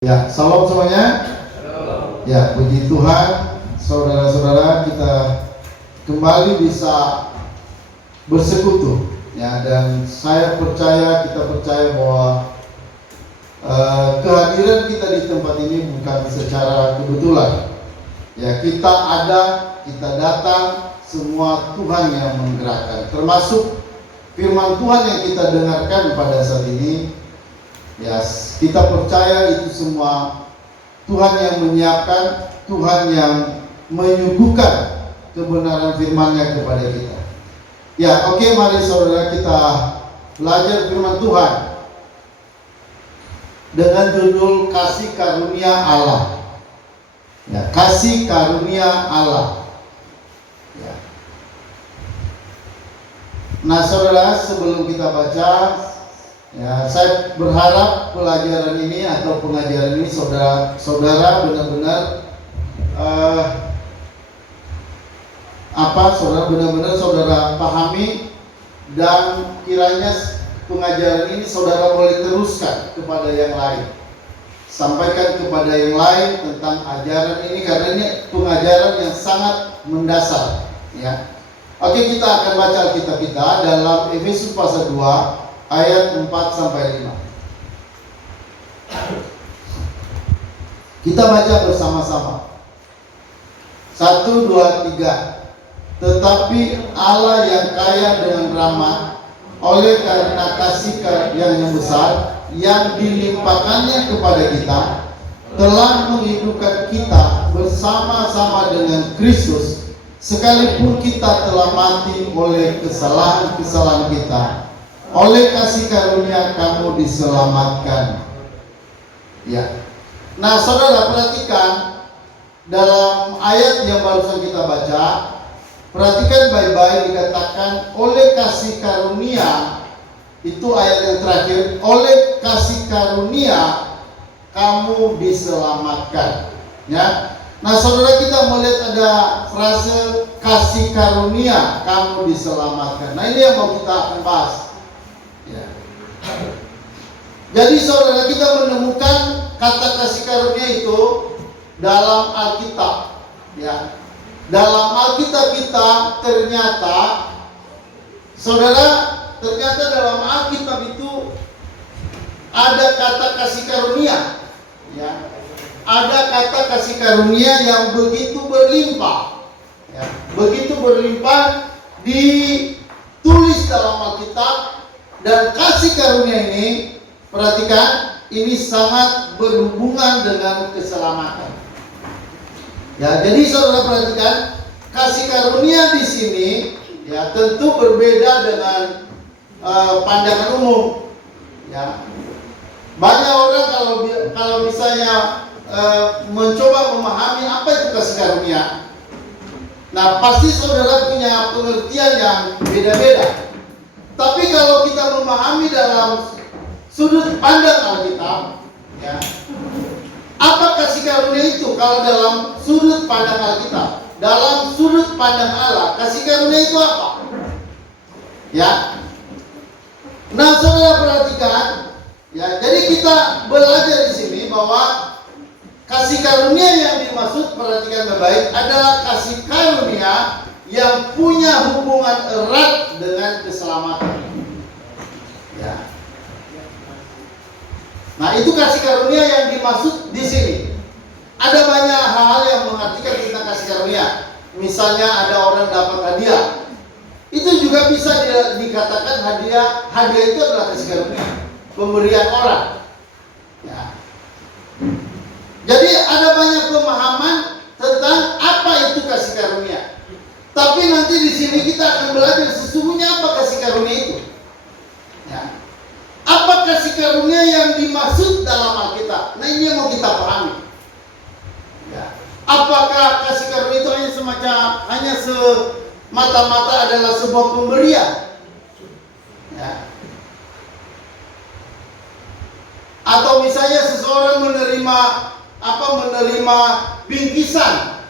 Ya, salam semuanya. Ya, puji Tuhan, saudara-saudara, kita kembali bisa bersekutu. Ya, dan kita percaya bahwa kehadiran kita di tempat ini bukan secara kebetulan. Ya, kita datang, semua Tuhan yang menggerakkan. Termasuk firman Tuhan yang kita dengarkan pada saat ini. Ya, kita percaya itu semua Tuhan yang menyiapkan, Tuhan yang menyuguhkan kebenaran firman-Nya kepada kita. Ya, oke, mari saudara kita belajar firman Tuhan dengan judul Kasih Karunia Allah. Ya, Kasih Karunia Allah. Ya. Nah, saudara, sebelum kita baca, ya, saya berharap pelajaran ini atau pengajaran ini saudara benar-benar saudara pahami, dan kiranya pengajaran ini saudara boleh teruskan kepada yang lain. Sampaikan kepada yang lain tentang ajaran ini, karena ini pengajaran yang sangat mendasar, ya. Oke, kita akan baca Alkitab kita dalam Efesus pasal 2 ayat 4-5. Kita baca bersama-sama. 1, 2, 3. Tetapi Allah yang kaya dengan rahmat, oleh karena kasih yang besar yang dilimpahkannya kepada kita, telah menghidupkan kita bersama-sama dengan Kristus, sekalipun kita telah mati oleh kesalahan-kesalahan kita. Oleh kasih karunia kamu diselamatkan. Ya. Nah, saudara, perhatikan dalam ayat yang barusan kita baca. Perhatikan baik-baik, dikatakan oleh kasih karunia. Itu ayat yang terakhir. Oleh kasih karunia kamu diselamatkan. Ya. Nah, saudara, kita melihat ada frase kasih karunia kamu diselamatkan. Nah, ini yang mau kita akan bahas. Ya. Jadi saudara, kita menemukan kata kasih karunia itu dalam Alkitab. Ya. Dalam Alkitab kita ternyata dalam Alkitab itu ada kata kasih karunia. Ya. Ada kata kasih karunia yang begitu berlimpah. Ya. Begitu berlimpah ditulis dalam Alkitab. Dan kasih karunia ini, perhatikan, ini sangat berhubungan dengan keselamatan. Ya, jadi saudara perhatikan, kasih karunia di sini, ya, tentu berbeda dengan pandangan umum. Ya, banyak orang kalau misalnya mencoba memahami apa itu kasih karunia, nah pasti saudara punya pengertian yang beda-beda. Tapi kalau kita memahami dalam sudut pandang Alkitab, ya, apa kasih karunia itu? Kalau dalam sudut pandang Alkitab, dalam sudut pandang Allah, kasih karunia itu apa? Ya. Nah, saudara perhatikan, ya. Jadi kita belajar di sini bahwa kasih karunia yang dimaksud, perhatikan baik, adalah kasih karunia yang punya hubungan erat dengan keselamatan. Ya. Nah, itu kasih karunia yang dimaksud di sini. Ada banyak hal yang mengartikan tentang kasih karunia. Misalnya ada orang dapat hadiah, itu juga bisa dikatakan hadiah. Hadiah itu adalah kasih karunia, pemberian orang. Ya. Jadi ada banyak pemahaman tentang apa itu kasih karunia. Tapi nanti di sini kita akan belajar sesungguhnya apa kasih karunia itu. Ya. Apa kasih karunia yang dimaksud dalam Alkitab? Nah, ini yang mau kita pahami. Ya. Apakah kasih karunia itu hanya semata-mata adalah sebuah pemberian? Ya. Atau misalnya seseorang menerima bingkisan,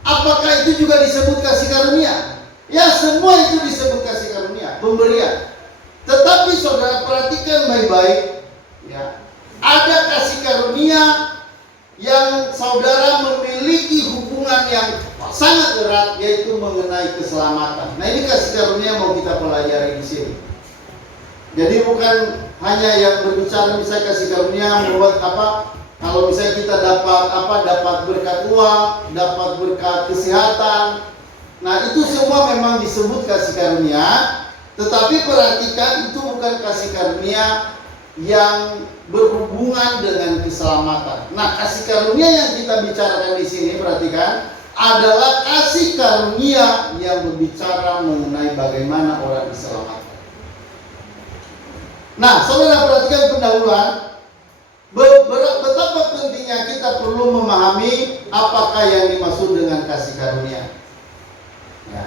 apakah itu juga disebut kasih karunia? Ya, semua itu disebut kasih karunia, pemberian. Tetapi saudara perhatikan baik-baik, ya. Ada kasih karunia yang saudara memiliki hubungan yang sangat erat, yaitu mengenai keselamatan. Nah, ini kasih karunia mau kita pelajari di sini. Jadi bukan hanya yang berbicara misalnya kasih karunia membuat apa, kalau misalnya kita dapat berkat uang, dapat berkat kesehatan. Nah, itu semua memang disebut kasih karunia, tetapi perhatikan itu bukan kasih karunia yang berhubungan dengan keselamatan. Nah, kasih karunia yang kita bicarakan di sini, perhatikan, adalah kasih karunia yang berbicara mengenai bagaimana orang diselamatkan. Nah, saudara perhatikan pendahuluan, betapa pentingnya kita perlu memahami apakah yang dimaksud dengan kasih karunia. Ya.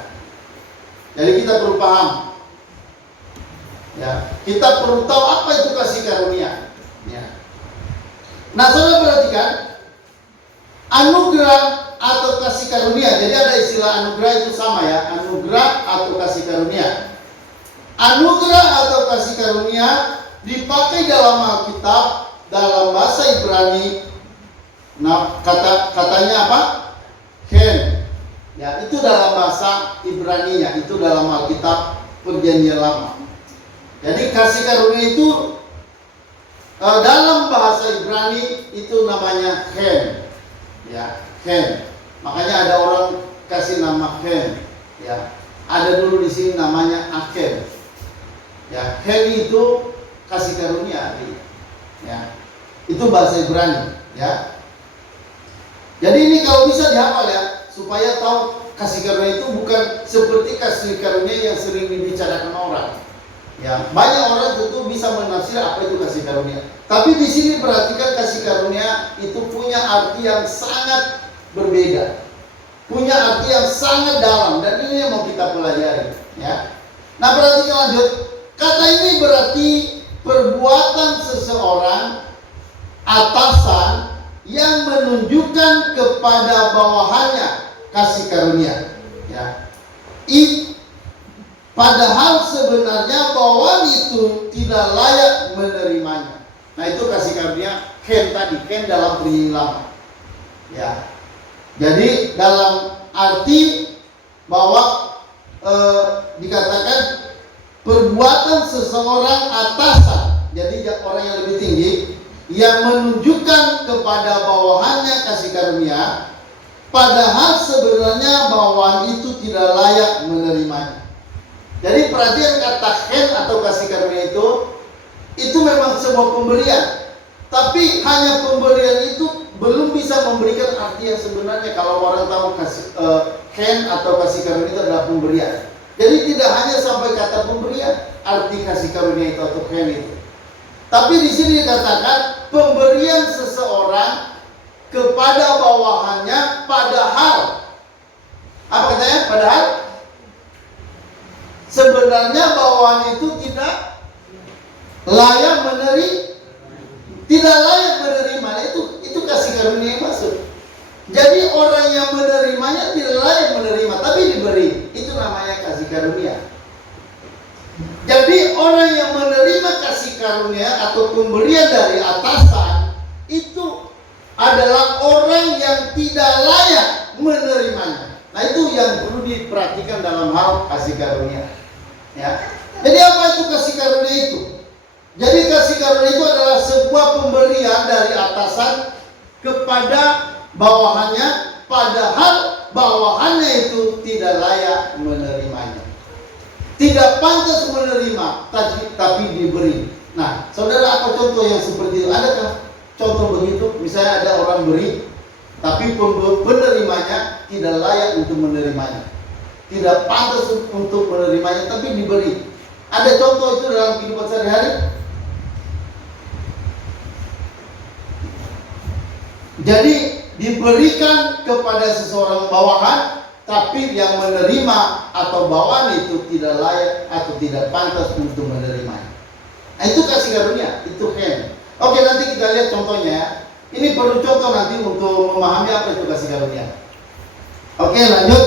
Jadi kita perlu paham. Ya, kita perlu tahu apa itu kasih karunia. Ya. Nah, saudara perhatikan, anugerah atau kasih karunia. Jadi ada istilah anugerah itu sama ya, anugerah atau kasih karunia. Anugerah atau kasih karunia dipakai dalam Alkitab dalam bahasa Ibrani. Nah, katanya apa? Ken. Ya, itu dalam bahasa Ibrani-nya, itu dalam Alkitab Perjanjian Lama. Jadi kasih karunia itu dalam bahasa Ibrani itu namanya Ken. Ya, Ken. Makanya ada orang kasih nama Ken. Ya, ada dulu di sini namanya Aken. Ya, Ken itu kasih karunia. Ya, itu bahasa Ibrani. Ya. Jadi ini kalau bisa dihafal ya, supaya tahu kasih karunia itu bukan seperti kasih karunia yang sering dibicarakan orang. Ya, banyak orang tentu bisa menafsir apa itu kasih karunia. Tapi di sini perhatikan kasih karunia itu punya arti yang sangat berbeda, punya arti yang sangat dalam, dan ini yang mau kita pelajari. Ya. Nah, perhatikan lanjut. Kata ini berarti perbuatan seseorang atasan yang menunjukkan kepada bawahannya kasih karunia. Ya. Padahal sebenarnya bawahan itu tidak layak menerimanya. Nah, itu kasih karunia Ken tadi, Ken dalam Perjanjian Lama. Ya. Jadi dalam arti bahwa dikatakan perbuatan seseorang atasan, jadi orang yang lebih tinggi, yang menunjukkan kepada bawahannya kasih karunia, padahal sebenarnya bawahan itu tidak layak menerimanya. Jadi perhatian kata Ken atau kasih karunia itu memang sebuah pemberian, tapi hanya pemberian itu belum bisa memberikan arti yang sebenarnya. Kalau orang tahu Ken atau kasih karunia itu adalah pemberian. Jadi tidak hanya sampai kata pemberian, arti kasih karunia itu atau Ken itu. Tapi di sini dikatakan pemberian seseorang kepada bawahannya, padahal apa katanya? Padahal sebenarnya bawahan itu tidak layak menerima. Itu kasih karunia yang masuk. Jadi orang yang menerimanya tidak layak menerima, tapi diberi. Itu namanya kasih karunia. Jadi orang yang menerima kasih karunia atau pemberian dari atasan itu adalah orang yang tidak layak menerimanya. Nah, itu yang perlu diperhatikan dalam hal kasih karunia. Ya. Jadi apa itu kasih karunia itu? Jadi kasih karunia itu adalah sebuah pemberian dari atasan kepada bawahannya, padahal bawahannya itu tidak layak menerimanya, tidak pantas menerima, tapi diberi. Nah, saudara, apa contoh yang seperti itu? Adakah contoh begitu? Misalnya ada orang beri, tapi penerimanya tidak layak untuk menerimanya, tidak pantas untuk menerimanya, tapi diberi. Ada contoh itu dalam kehidupan sehari-hari? Jadi diberikan kepada seseorang bawahan, tapi yang menerima atau bawahan itu tidak layak atau tidak pantas untuk menerimanya. Nah, itu kasih karunia, itu Ken. Oke, nanti kita lihat contohnya ya. Ini perlu contoh nanti untuk memahami apa itu kasih karunia. Oke, lanjut.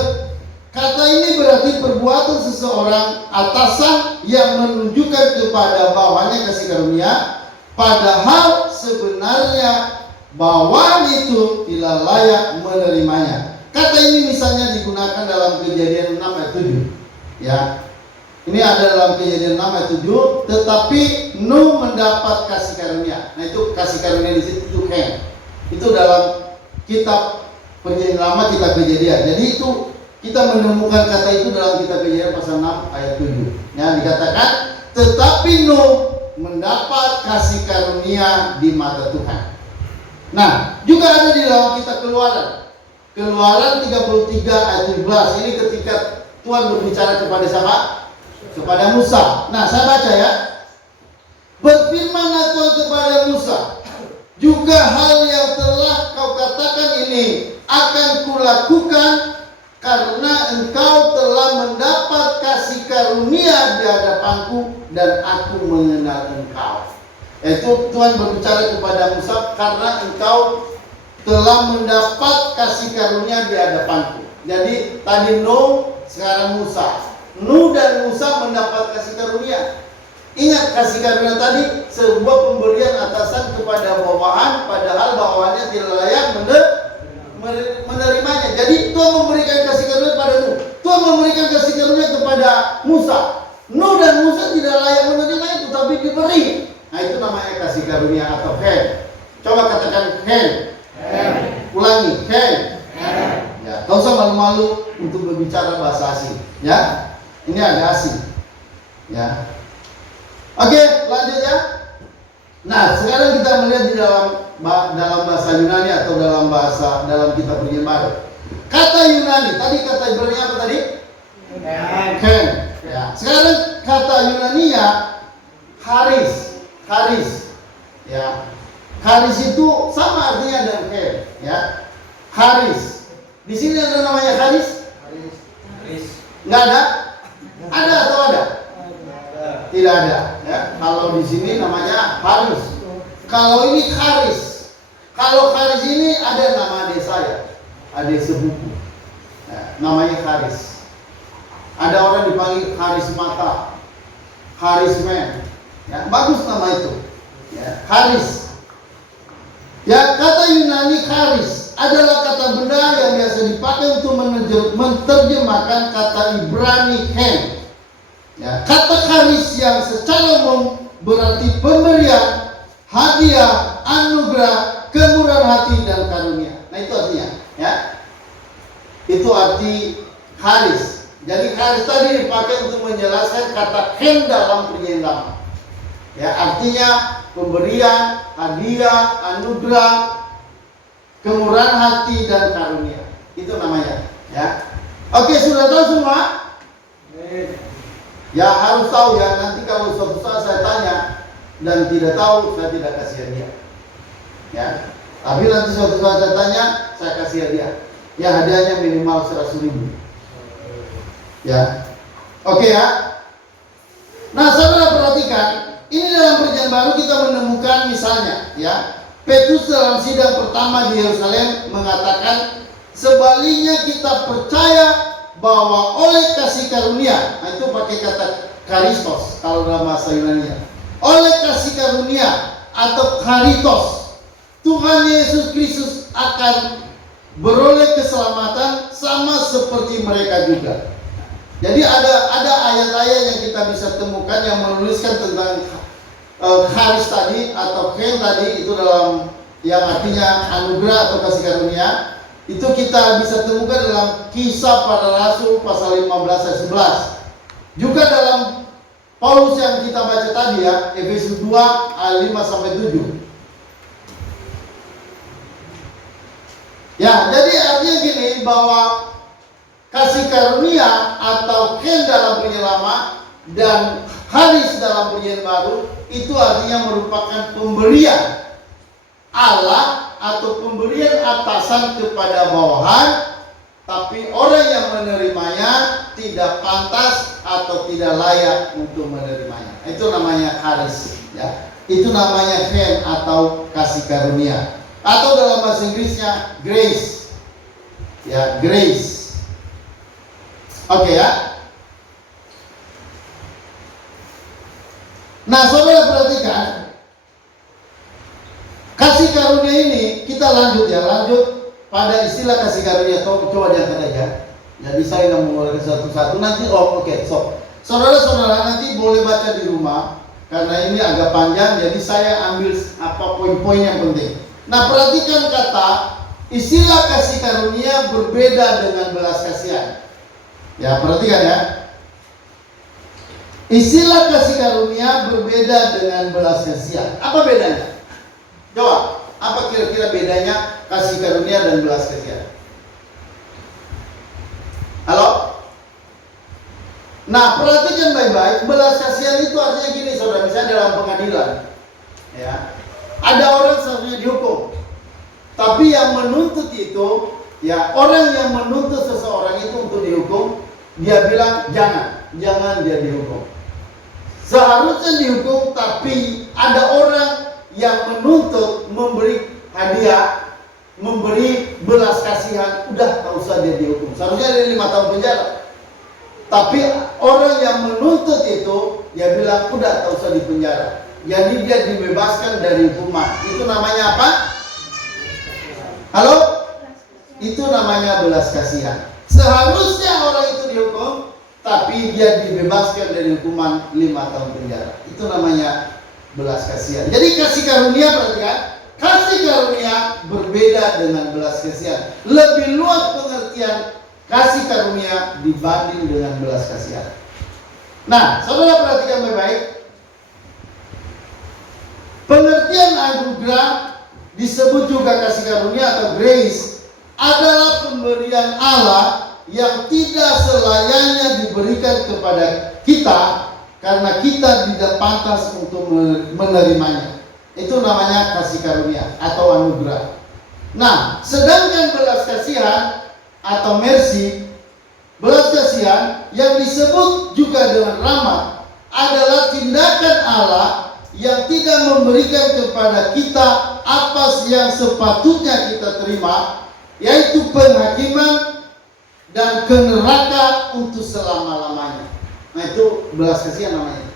Kata ini berarti perbuatan seseorang atasan yang menunjukkan kepada bawahannya kasih karunia, padahal sebenarnya bawaan itu tidak layak menerimanya. Kata ini misalnya digunakan dalam Kejadian 6 ayat 7. Ya. Ini ada dalam Kejadian 6 ayat 7, tetapi Nuh mendapat kasih karunia. Nah, itu kasih karunia di situ itu Hem. Itu dalam kitab Perjanjian Lama, kitab Kejadian. Jadi itu kita menemukan kata itu dalam kitab Kejadian pasal 6 ayat 7. Ya, dikatakan tetapi Nuh mendapat kasih karunia di mata Tuhan. Nah, juga ada di dalam kitab Keluaran. Keluaran 33 ayat 17. Ini ketika Tuhan berbicara kepada siapa? Kepada Musa. Nah, saya baca ya. Berfirmanlah Tuhan kepada Musa, juga hal yang telah kau katakan ini akan kulakukan karena engkau telah mendapat kasih karunia di hadapanku dan aku mengenal engkau. Itu Tuhan berbicara kepada Musa, karena engkau telah mendapat kasih karunia di hadapanku. Jadi tadi Nuh, sekarang Musa. Nuh dan Musa mendapat kasih karunia. Ingat, kasih karunia tadi sebuah pemberian atasan kepada bawahan, padahal bawahannya tidak layak menerimanya. Jadi Tuhan memberikan kasih karunia kepada Nuh. Tuhan memberikan kasih karunia kepada Musa. Nuh dan Musa tidak layak menerima itu, tapi diberi. Nah, itu namanya kasih karunia atau Hem. Coba katakan Hem. Ulangi, Hem. Ya, kau usah malu-malu untuk berbicara bahasa asing. Ya, ini agak asing. Ya. Oke, lanjut ya. Nah, sekarang kita melihat di dalam bahasa Yunani atau dalam kitab Perjanjian Baru. Kata Yunani, tadi kata Ibrani apa tadi? Hem. Ya. Sekarang kata Yunania charis. Ya. Charis itu sama artinya dengan Hem, ya. Charis. Di sini ada namanya charis? Enggak ada? Ada atau ada? Tidak ada, ya. Kalau di sini namanya charis. Kalau ini charis. Kalau charis ini ada nama adik saya, adik sepupu. Ya, namanya charis. Ada orang dipanggil charis mata, charis man. Ya, bagus nama itu. Ya, charis. Ya, kata Yunani charis adalah kata benda yang biasa dipakai untuk menerjemahkan kata Ibrani Hem. Ya, kata charis yang secara umum berarti pemberian, hadiah, anugerah, kemurahan hati dan karunia. Nah, itu artinya, ya. Itu arti charis. Jadi charis tadi dipakai untuk menjelaskan kata Hem dalam Perjanjian Lama. Ya, artinya pemberian, hadiah, anugerah, kemurahan hati dan karunia. Itu namanya, ya. Oke, sudah tahu semua? Ya, harus tahu ya. Nanti kalau suatu saat saya tanya dan tidak tahu, saya tidak kasih hadiah. Ya. Tapi nanti suatu saat saya tanya, saya kasih hadiah. Ya, hadiahnya minimal 100.000. Ya. Oke ya. Nah, saudara perhatikan, ini dalam Perjanjian Baru kita menemukan misalnya, ya, Petrus dalam sidang pertama di Yerusalem mengatakan, sebaliknya kita percaya bahwa oleh kasih karunia, nah itu pakai kata karistos kalau dalam bahasa Yunani, oleh kasih karunia atau karitos, Tuhan Yesus Kristus akan beroleh keselamatan sama seperti mereka juga. Jadi ada ayat-ayat yang kita bisa temukan yang menuliskan tentang charis tadi atau Hem tadi, itu dalam yang artinya anugerah atau kasih karunia. Itu kita bisa temukan dalam Kisah Para Rasul pasal 15 ayat 11. Juga dalam Paulus yang kita baca tadi ya, Efesus 2 ayat 5 sampai 7. Ya, jadi artinya gini, bahwa kasih karunia atau Hem dalam Perjanjian Lama dan charis dalam Perjanjian Baru itu artinya merupakan pemberian Allah atau pemberian atasan kepada bawahan, tapi orang yang menerimanya tidak pantas atau tidak layak untuk menerimanya. Itu namanya charis, ya. Itu namanya Hem atau kasih karunia. Atau dalam bahasa Inggrisnya grace. Ya, grace. Oke ya. Nah, saudara perhatikan, karunia ini kita lanjut pada istilah kasih karunia. Coba diangkat aja. Jadi saya nggak menguraikan satu-satu nanti. Saudara-saudara nanti boleh baca di rumah karena ini agak panjang. Jadi saya ambil poin-poin yang penting. Nah, perhatikan kata istilah kasih karunia berbeda dengan belas kasihan. Ya, perhatikan ya. Istilah kasih karunia berbeda dengan belas kasihan. Apa bedanya? Coba, apa kira-kira bedanya kasih karunia dan belas kasihan? Halo? Nah, perhatikan baik-baik. Belas kasihan itu artinya gini, saudara. Misalnya dalam pengadilan, ya, ada orang seharusnya dihukum, tapi yang menuntut itu, ya, orang yang menuntut seseorang itu untuk dihukum, dia bilang jangan dia dihukum. Seharusnya dihukum, tapi ada orang yang menuntut, memberi hadiah, memberi belas kasihan, udah tak usah dia dihukum. Seharusnya ada 5 tahun penjara. Tapi orang yang menuntut itu, dia bilang udah tak usah dipenjara. Jadi dia dibebaskan dari hukuman. Itu namanya apa? Halo? Itu namanya belas kasihan. Seharusnya orang itu dihukum, tapi dia dibebaskan dari hukuman 5 tahun penjara. Itu namanya belas kasihan. Jadi kasih karunia, perhatikan, kasih karunia berbeda dengan belas kasihan. Lebih luas pengertian kasih karunia dibanding dengan belas kasihan. Nah, saudara perhatikan baik-baik. Pengertian anugerah disebut juga kasih karunia atau grace adalah pemberian Allah yang tidak selayaknya diberikan kepada kita karena kita tidak pantas untuk menerimanya. Itu namanya kasih karunia atau anugerah. Nah, sedangkan belas kasihan atau mercy, belas kasihan yang disebut juga dengan rahmat adalah tindakan Allah yang tidak memberikan kepada kita apa yang sepatutnya kita terima, yaitu penghakiman dan ke neraka untuk selama-lamanya. Nah, itu belas kasihan namanya.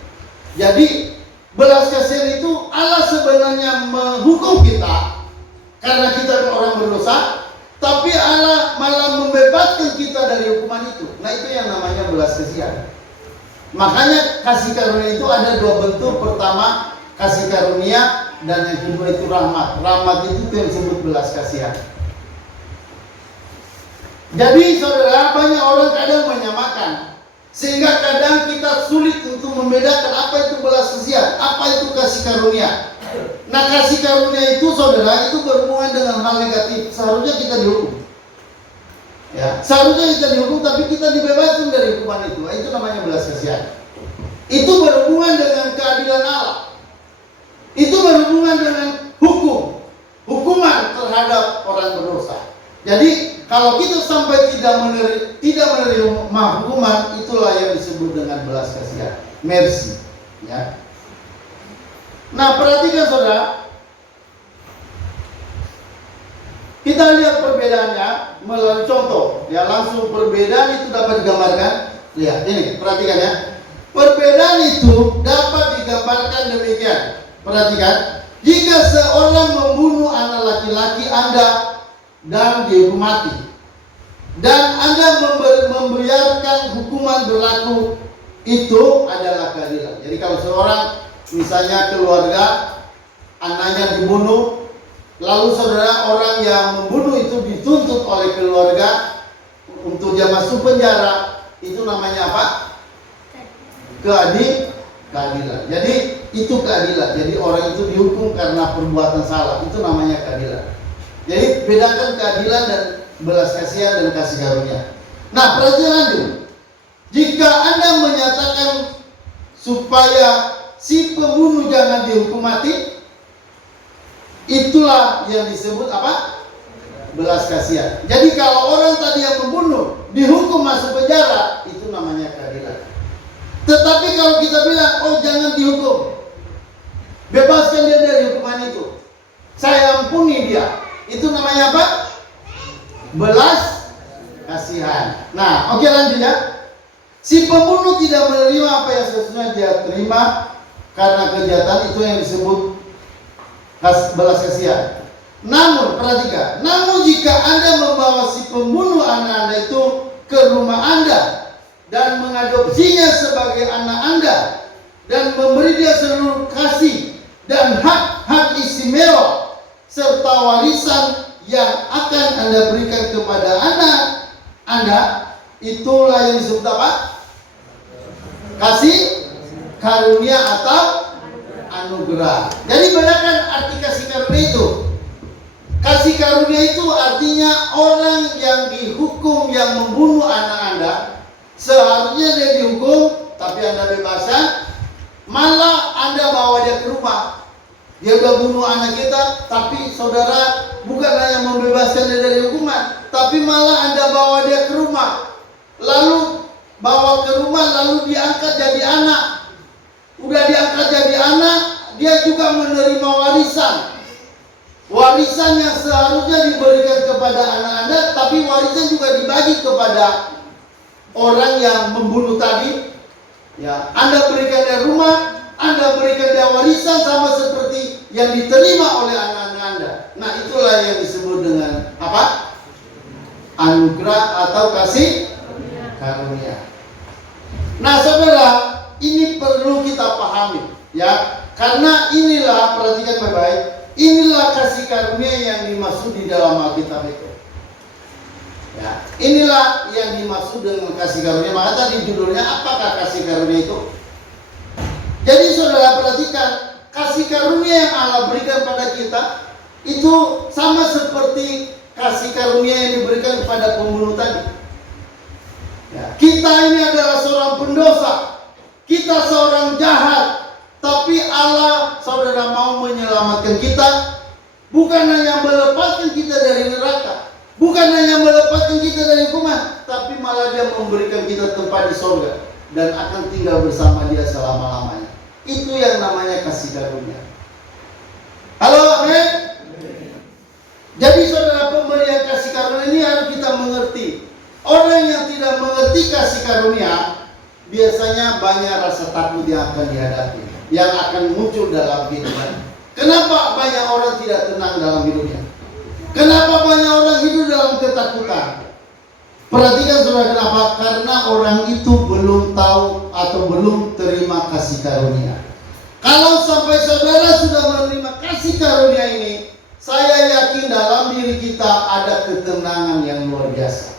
Jadi belas kasihan itu Allah sebenarnya menghukum kita karena kita orang berdosa, tapi Allah malah membebaskan kita dari hukuman itu. Nah, itu yang namanya belas kasihan. Makanya kasih karunia itu ada 2 bentuk. Pertama kasih karunia, dan yang kedua itu rahmat. Rahmat itu yang disebut belas kasihan. Jadi saudara, banyak orang kadang menyamakan, sehingga kadang kita sulit untuk membedakan apa itu belas kasihan, apa itu kasih karunia. Nah, kasih karunia itu saudara, itu berhubungan dengan hal negatif. Seharusnya kita dihukum, ya, seharusnya kita dihukum, tapi kita dibebaskan dari hukuman itu. Itu namanya belas kasihan. Itu berhubungan dengan keadilan Allah. Itu berhubungan dengan hukuman terhadap orang berdosa. Jadi kalau kita sampai tidak menerima hukuman, itulah yang disebut dengan belas kasihan, mercy, ya. Nah, perhatikan saudara, kita lihat perbedaannya melalui contoh. Ya, langsung perbedaan itu dapat digambarkan. Lihat ini, perhatikan ya. Perbedaan itu dapat digambarkan demikian. Perhatikan, jika seorang membunuh anak laki-laki Anda dan dihukum mati, dan Anda membiarkan hukuman berlaku, itu adalah keadilan. Jadi kalau seorang, misalnya keluarga, anaknya dibunuh, lalu saudara, orang yang membunuh itu dituntut oleh keluarga untuk dia masuk penjara, itu namanya apa? Keadilan. Jadi itu keadilan. Jadi orang itu dihukum karena perbuatan salah, itu namanya keadilan. Jadi bedakan keadilan dan belas kasihan dan kasih karunia. Nah, perhatikan lanjut. Jika Anda menyatakan supaya si pembunuh jangan dihukum mati, itulah yang disebut apa? Belas kasihan. Jadi kalau orang tadi yang membunuh dihukum masuk penjara, itu namanya keadilan. Tetapi kalau kita bilang, oh jangan dihukum, bebaskan dia dari hukuman itu, saya ampuni dia, itu namanya apa? Belas kasihan. Nah, oke, lanjut ya. Si pembunuh tidak menerima apa yang seharusnya dia terima karena kejahatan, itu yang disebut belas kasihan. Namun, perhatikan, namun jika Anda membawa si pembunuh anak Anda itu ke rumah Anda dan mengadopsinya sebagai anak Anda dan memberi dia seluruh kasih dan hak-hak istimewa serta warisan yang akan Anda berikan kepada anak Anda, itulah yang disebut apa? Kasih karunia atau anugerah. Jadi bedakan arti kasih karunia itu. Kasih karunia itu artinya orang yang dihukum yang membunuh anak Anda, seharusnya dia dihukum, tapi Anda bebaskan, malah Anda bawa dia ke rumah. Dia udah bunuh anak kita, tapi saudara bukan hanya membebaskan dia dari hukuman, tapi malah Anda bawa dia ke rumah. Lalu bawa ke rumah, lalu diangkat jadi anak. Udah diangkat jadi anak, dia juga menerima warisan. Warisan yang seharusnya diberikan kepada anak Anda, tapi warisan juga dibagi kepada orang yang membunuh tadi. Ya, Anda berikan dia rumah, Anda berikan dia warisan sama seperti yang diterima oleh anak-anak Anda. Nah, itulah yang disebut dengan apa? Anugerah atau kasih karunia. Nah, saudara, ini perlu kita pahami, ya, karena inilah, perhatikan baik-baik, inilah kasih karunia yang dimaksud di dalam Alkitab itu. Ya, inilah yang dimaksud dengan kasih karunia. Maka tadi judulnya, apakah kasih karunia itu? Jadi saudara perhatikan, kasih karunia yang Allah berikan pada kita itu sama seperti kasih karunia yang diberikan kepada pembunuh tadi. Ya, kita ini adalah seorang pendosa, kita seorang jahat, tapi Allah, saudara, mau menyelamatkan kita, bukan hanya melepaskan kita dari neraka, bukan hanya melepaskan kita dari hukuman, tapi malah Dia memberikan kita tempat di surga dan akan tinggal bersama Dia selama-lamanya. Itu yang namanya kasih karunia. Halo, amin. Jadi saudara, pemberian kasih karunia ini harus kita mengerti. Orang yang tidak mengerti kasih karunia, biasanya banyak rasa takut yang akan dihadapi, yang akan muncul dalam hidupnya. Kenapa banyak orang tidak tenang dalam hidupnya? Kenapa banyak orang hidup dalam ketakutan? Perhatikan saudara, kenapa? Karena orang itu belum tahu atau belum terima kasih karunia. Kalau sampai saudara sudah menerima kasih karunia ini, saya yakin dalam diri kita ada ketenangan yang luar biasa.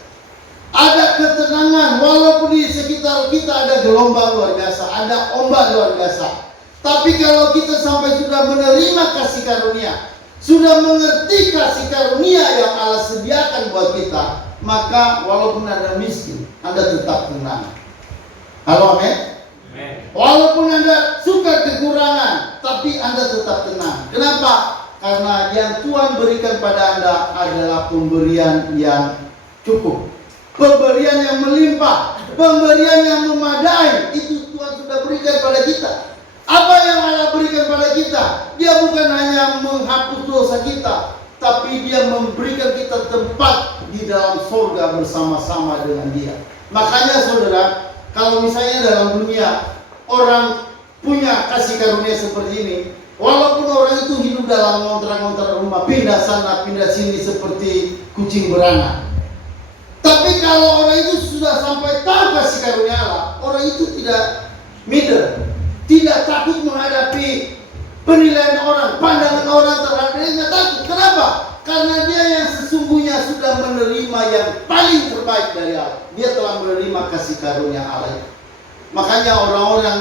Ada ketenangan, walaupun di sekitar kita ada gelombang luar biasa, ada ombak luar biasa. Tapi kalau kita sampai sudah menerima kasih karunia, sudah mengerti kasih karunia yang Allah sediakan buat kita, maka walaupun Anda miskin, Anda tetap tenang. Halo, amin? Walaupun Anda suka kekurangan, tapi Anda tetap tenang. Kenapa? Karena yang Tuhan berikan pada Anda adalah pemberian yang cukup, pemberian yang melimpah, pemberian yang memadai. Itu Tuhan sudah berikan pada kita. Apa yang Allah berikan pada kita? Dia bukan hanya menghapus dosa kita, tapi Dia memberikan kita tempat di dalam surga bersama-sama dengan Dia. Makanya saudara, kalau misalnya dalam dunia orang punya kasih karunia seperti ini, walaupun orang itu hidup dalam ngontrak-ngontrak rumah, pindah sana, pindah sini seperti kucing beranak, tapi kalau orang itu sudah sampai tahu kasih karunia Allah, orang itu tidak minder, tidak takut menghadapi penilaian orang, pandangan orang terhadap dia, tidak takut. Kenapa? Karena dia yang sesungguhnya sudah menerima yang paling terbaik dari Allah. Dia telah menerima kasih karunia Allah. Makanya orang-orang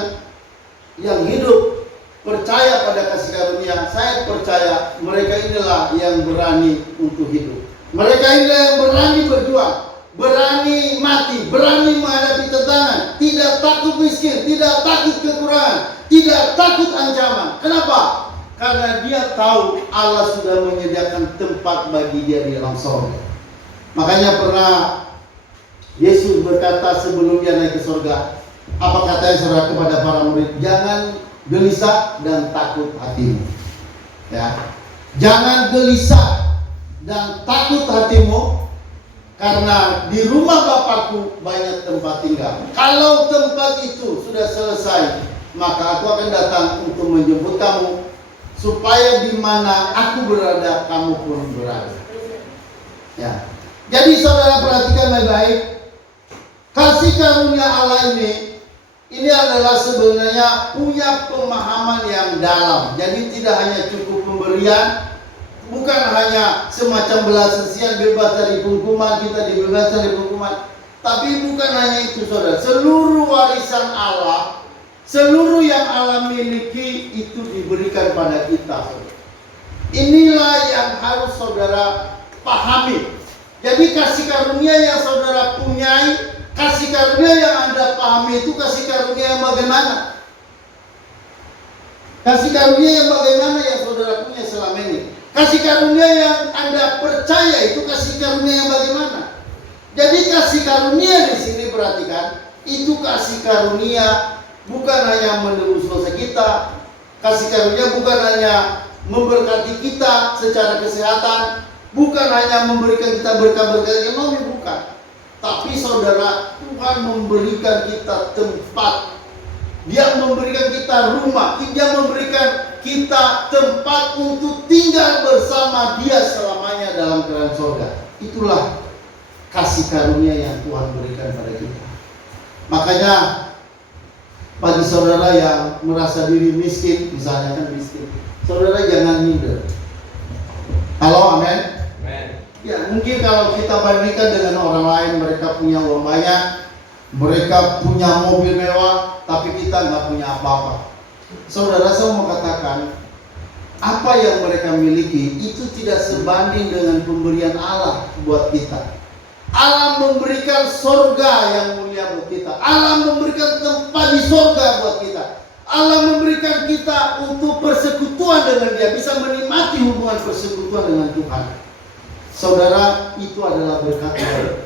yang hidup percaya pada kasih karunia, saya percaya mereka inilah yang berani untuk hidup. Mereka inilah yang berani berjuang, berani mati, berani menghadapi tantangan, tidak takut miskin, tidak takut kekurangan, tidak takut ancaman. Kenapa? Karena dia tahu Allah sudah menyediakan tempat bagi dia di dalam surga. Makanya pernah Yesus berkata sebelum dia naik ke surga, apa katanya saudara kepada para murid? Jangan gelisah dan takut hatimu. Ya, jangan gelisah dan takut hatimu, karena di rumah Bapakku banyak tempat tinggal. Kalau tempat itu sudah selesai, maka aku akan datang untuk menjemput kamu, supaya di mana aku berada, kamu pun berada. Ya. Jadi saudara perhatikan baik-baik, kasih karunia Allah ini adalah sebenarnya punya pemahaman yang dalam. Jadi tidak hanya cukup pemberian, bukan hanya semacam belas kasihan, bebas dari hukuman, kita dibebas dari hukuman. Tapi bukan hanya itu saudara, seluruh warisan Allah, seluruh yang Allah miliki itu diberikan pada kita. Inilah yang harus saudara pahami. Jadi kasih karunia yang saudara punyai, kasih karunia yang Anda pahami itu kasih karunia yang bagaimana? Kasih karunia yang bagaimana yang saudara punya selama ini? Kasih karunia yang Anda percaya itu kasih karunia yang bagaimana? Jadi kasih karunia di sini perhatikan, itu kasih karunia bukan hanya menebus dosa kita, kasih karunia bukan hanya memberkati kita secara kesehatan, bukan hanya memberikan kita berkah-berkah ekonomi, bukan. Tapi saudara, Tuhan memberikan kita tempat. Dia memberikan kita rumah. Dia memberikan kita tempat untuk tinggal bersama Dia selamanya dalam kerajaan surga. Itulah kasih karunia yang Tuhan berikan pada kita. Makanya bagi saudara yang merasa diri miskin, misalnya kan miskin, saudara jangan minder. Halo, amin. Ya, mungkin kalau kita bandingkan dengan orang lain, mereka punya uang banyak, mereka punya mobil mewah, tapi kita nggak punya apa-apa. Saudara, saya mau katakan, apa yang mereka miliki itu tidak sebanding dengan pemberian Allah buat kita. Allah memberikan surga yang mulia buat kita. Allah memberikan tempat di surga buat kita. Allah memberikan kita untuk persekutuan dengan Dia, bisa menikmati hubungan persekutuan dengan Tuhan. Saudara, itu adalah berkat yang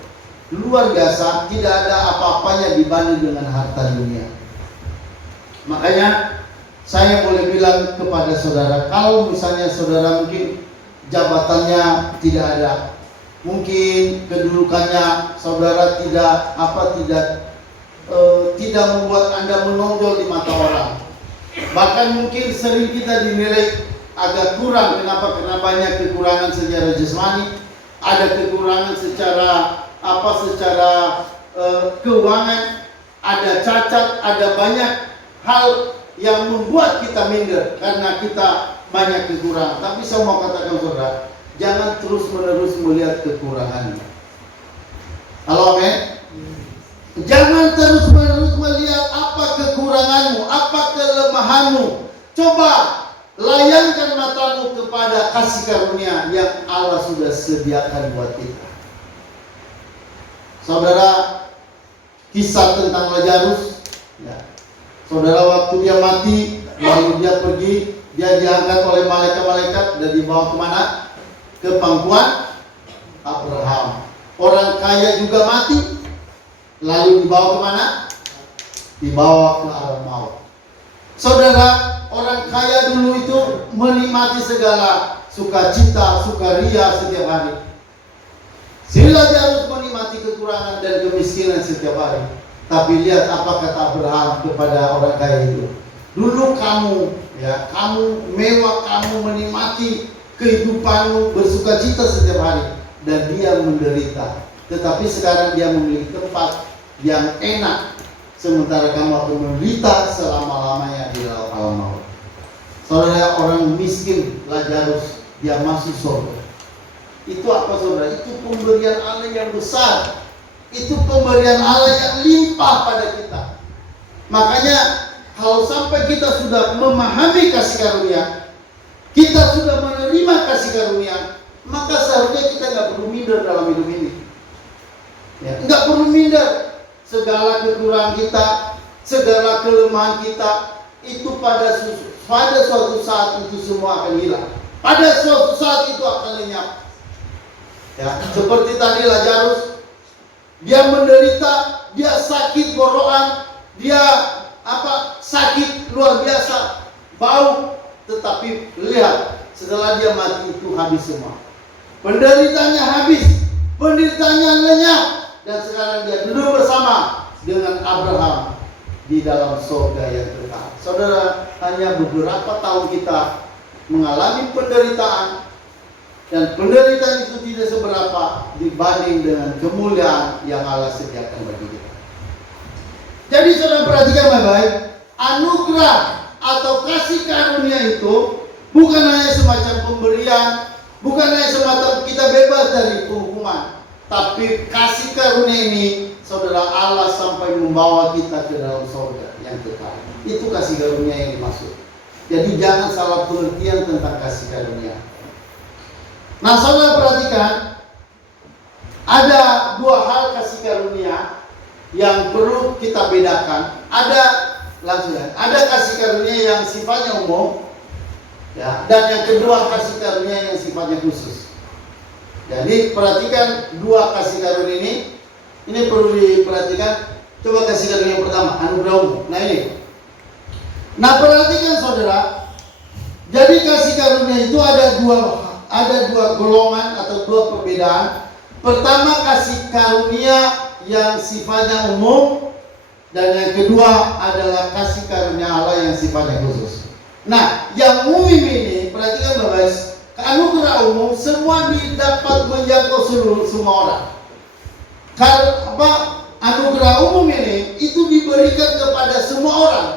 luar biasa, tidak ada apa-apanya dibanding dengan harta dunia. Makanya saya boleh bilang kepada saudara, kalau misalnya saudara mungkin jabatannya tidak ada, mungkin kedudukannya saudara tidak membuat Anda menonjol di mata orang. Bahkan mungkin sering kita dinilai agak kurang. Kenapa? Karena banyak kekurangan secara jasmani, ada kekurangan secara keuangan, ada cacat, ada banyak hal yang membuat kita minder karena kita banyak kekurangan. Tapi saya mau katakan saudara, jangan terus-menerus melihat kekurangannya. Halo, amin. Jangan terus-menerus melihat apa kekuranganmu, apa kelemahanmu. Coba layangkan matamu kepada kasih karunia yang Allah sudah sediakan buat kita. Saudara, kisah tentang Lazarus, ya. Saudara, waktu dia mati, lalu dia pergi, dia diangkat oleh malaikat-malaikat dan dibawa kemana? Ke pangkuan Abraham. Orang kaya juga mati, lalu dibawa kemana? Dibawa ke alam maut. Saudara, orang kaya dulu itu menikmati segala sukacita, sukaria setiap hari. Si Lazarus menikmati kekurangan dan kemiskinan setiap hari. Tapi lihat apa kata Abraham kepada orang kaya itu. Dulu kamu mewah, kamu menikmati kehidupanmu, bersukacita setiap hari, dan dia menderita. Tetapi sekarang dia memiliki tempat yang enak, sementara kamu akan menderita selama-lamanya di dalam alam maut. Saudara, orang miskin Lazarus, dia masuk surga. Itu apa saudara? Itu pemberian Allah yang besar. Itu pemberian Allah yang limpah pada kita. Makanya kalau sampai kita sudah memahami kasih karunia, kita sudah menerima kasih karunia, maka seharusnya kita nggak perlu minder dalam hidup ini. Ya, nggak perlu minder. Segala kekurangan kita, segala kelemahan kita, itu pada suatu saat itu semua akan hilang. Pada suatu saat itu akan lenyap. Ya, seperti tadi Lazarus, dia menderita, dia sakit borokan, dia sakit luar biasa, bau, tetapi lihat setelah dia mati itu habis semua. Penderitanya habis, penderitanya lenyap, dan sekarang dia duduk bersama dengan Abraham di dalam surga yang kekal. Saudara, hanya beberapa tahun kita mengalami penderitaan, dan penderitaan itu tidak seberapa dibanding dengan kemuliaan yang Allah sediakan bagi kita. Jadi saudara perhatikan baik-baik, anugerah atau kasih karunia itu bukan hanya semacam pemberian, bukan hanya semacam kita bebas dari penghukuman, tapi kasih karunia ini saudara Allah sampai membawa kita ke dalam surga yang kekal. Itu kasih karunia yang dimaksud. Jadi jangan salah pengertian tentang kasih karunia. Nah saudara perhatikan, ada dua hal kasih karunia yang perlu kita bedakan. Ada kasih karunia yang sifatnya umum, ya, dan yang kedua kasih karunia yang sifatnya khusus. Jadi perhatikan dua kasih karunia ini perlu diperhatikan. Coba kasih karunia yang pertama, anugerah umum. Nah ini. Nah perhatikan saudara, jadi kasih karunia itu ada dua golongan atau dua perbedaan. Pertama kasih karunia yang sifatnya umum, dan yang kedua adalah kasih karunia Allah yang sifatnya khusus. Nah, yang umum ini perhatikan baik-baik, anugerah umum semua dapat menjangkau semua orang. Karena anugerah umum ini itu diberikan kepada semua orang.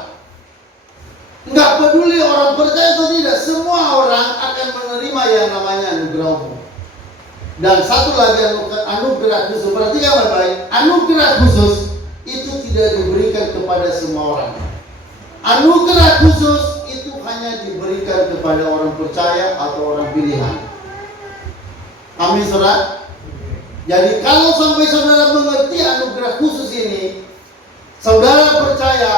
Nggak peduli orang percaya atau tidak, semua orang akan menerima yang namanya anugerah umum. Dan satu lagi anugerah khusus. Perhatikan baik-baik, anugerah khusus itu tidak diberikan kepada semua orang. Anugerah khusus itu hanya diberikan kepada orang percaya atau orang pilihan. Amin saudara. Jadi kalau sampai saudara mengerti anugerah khusus ini, saudara percaya,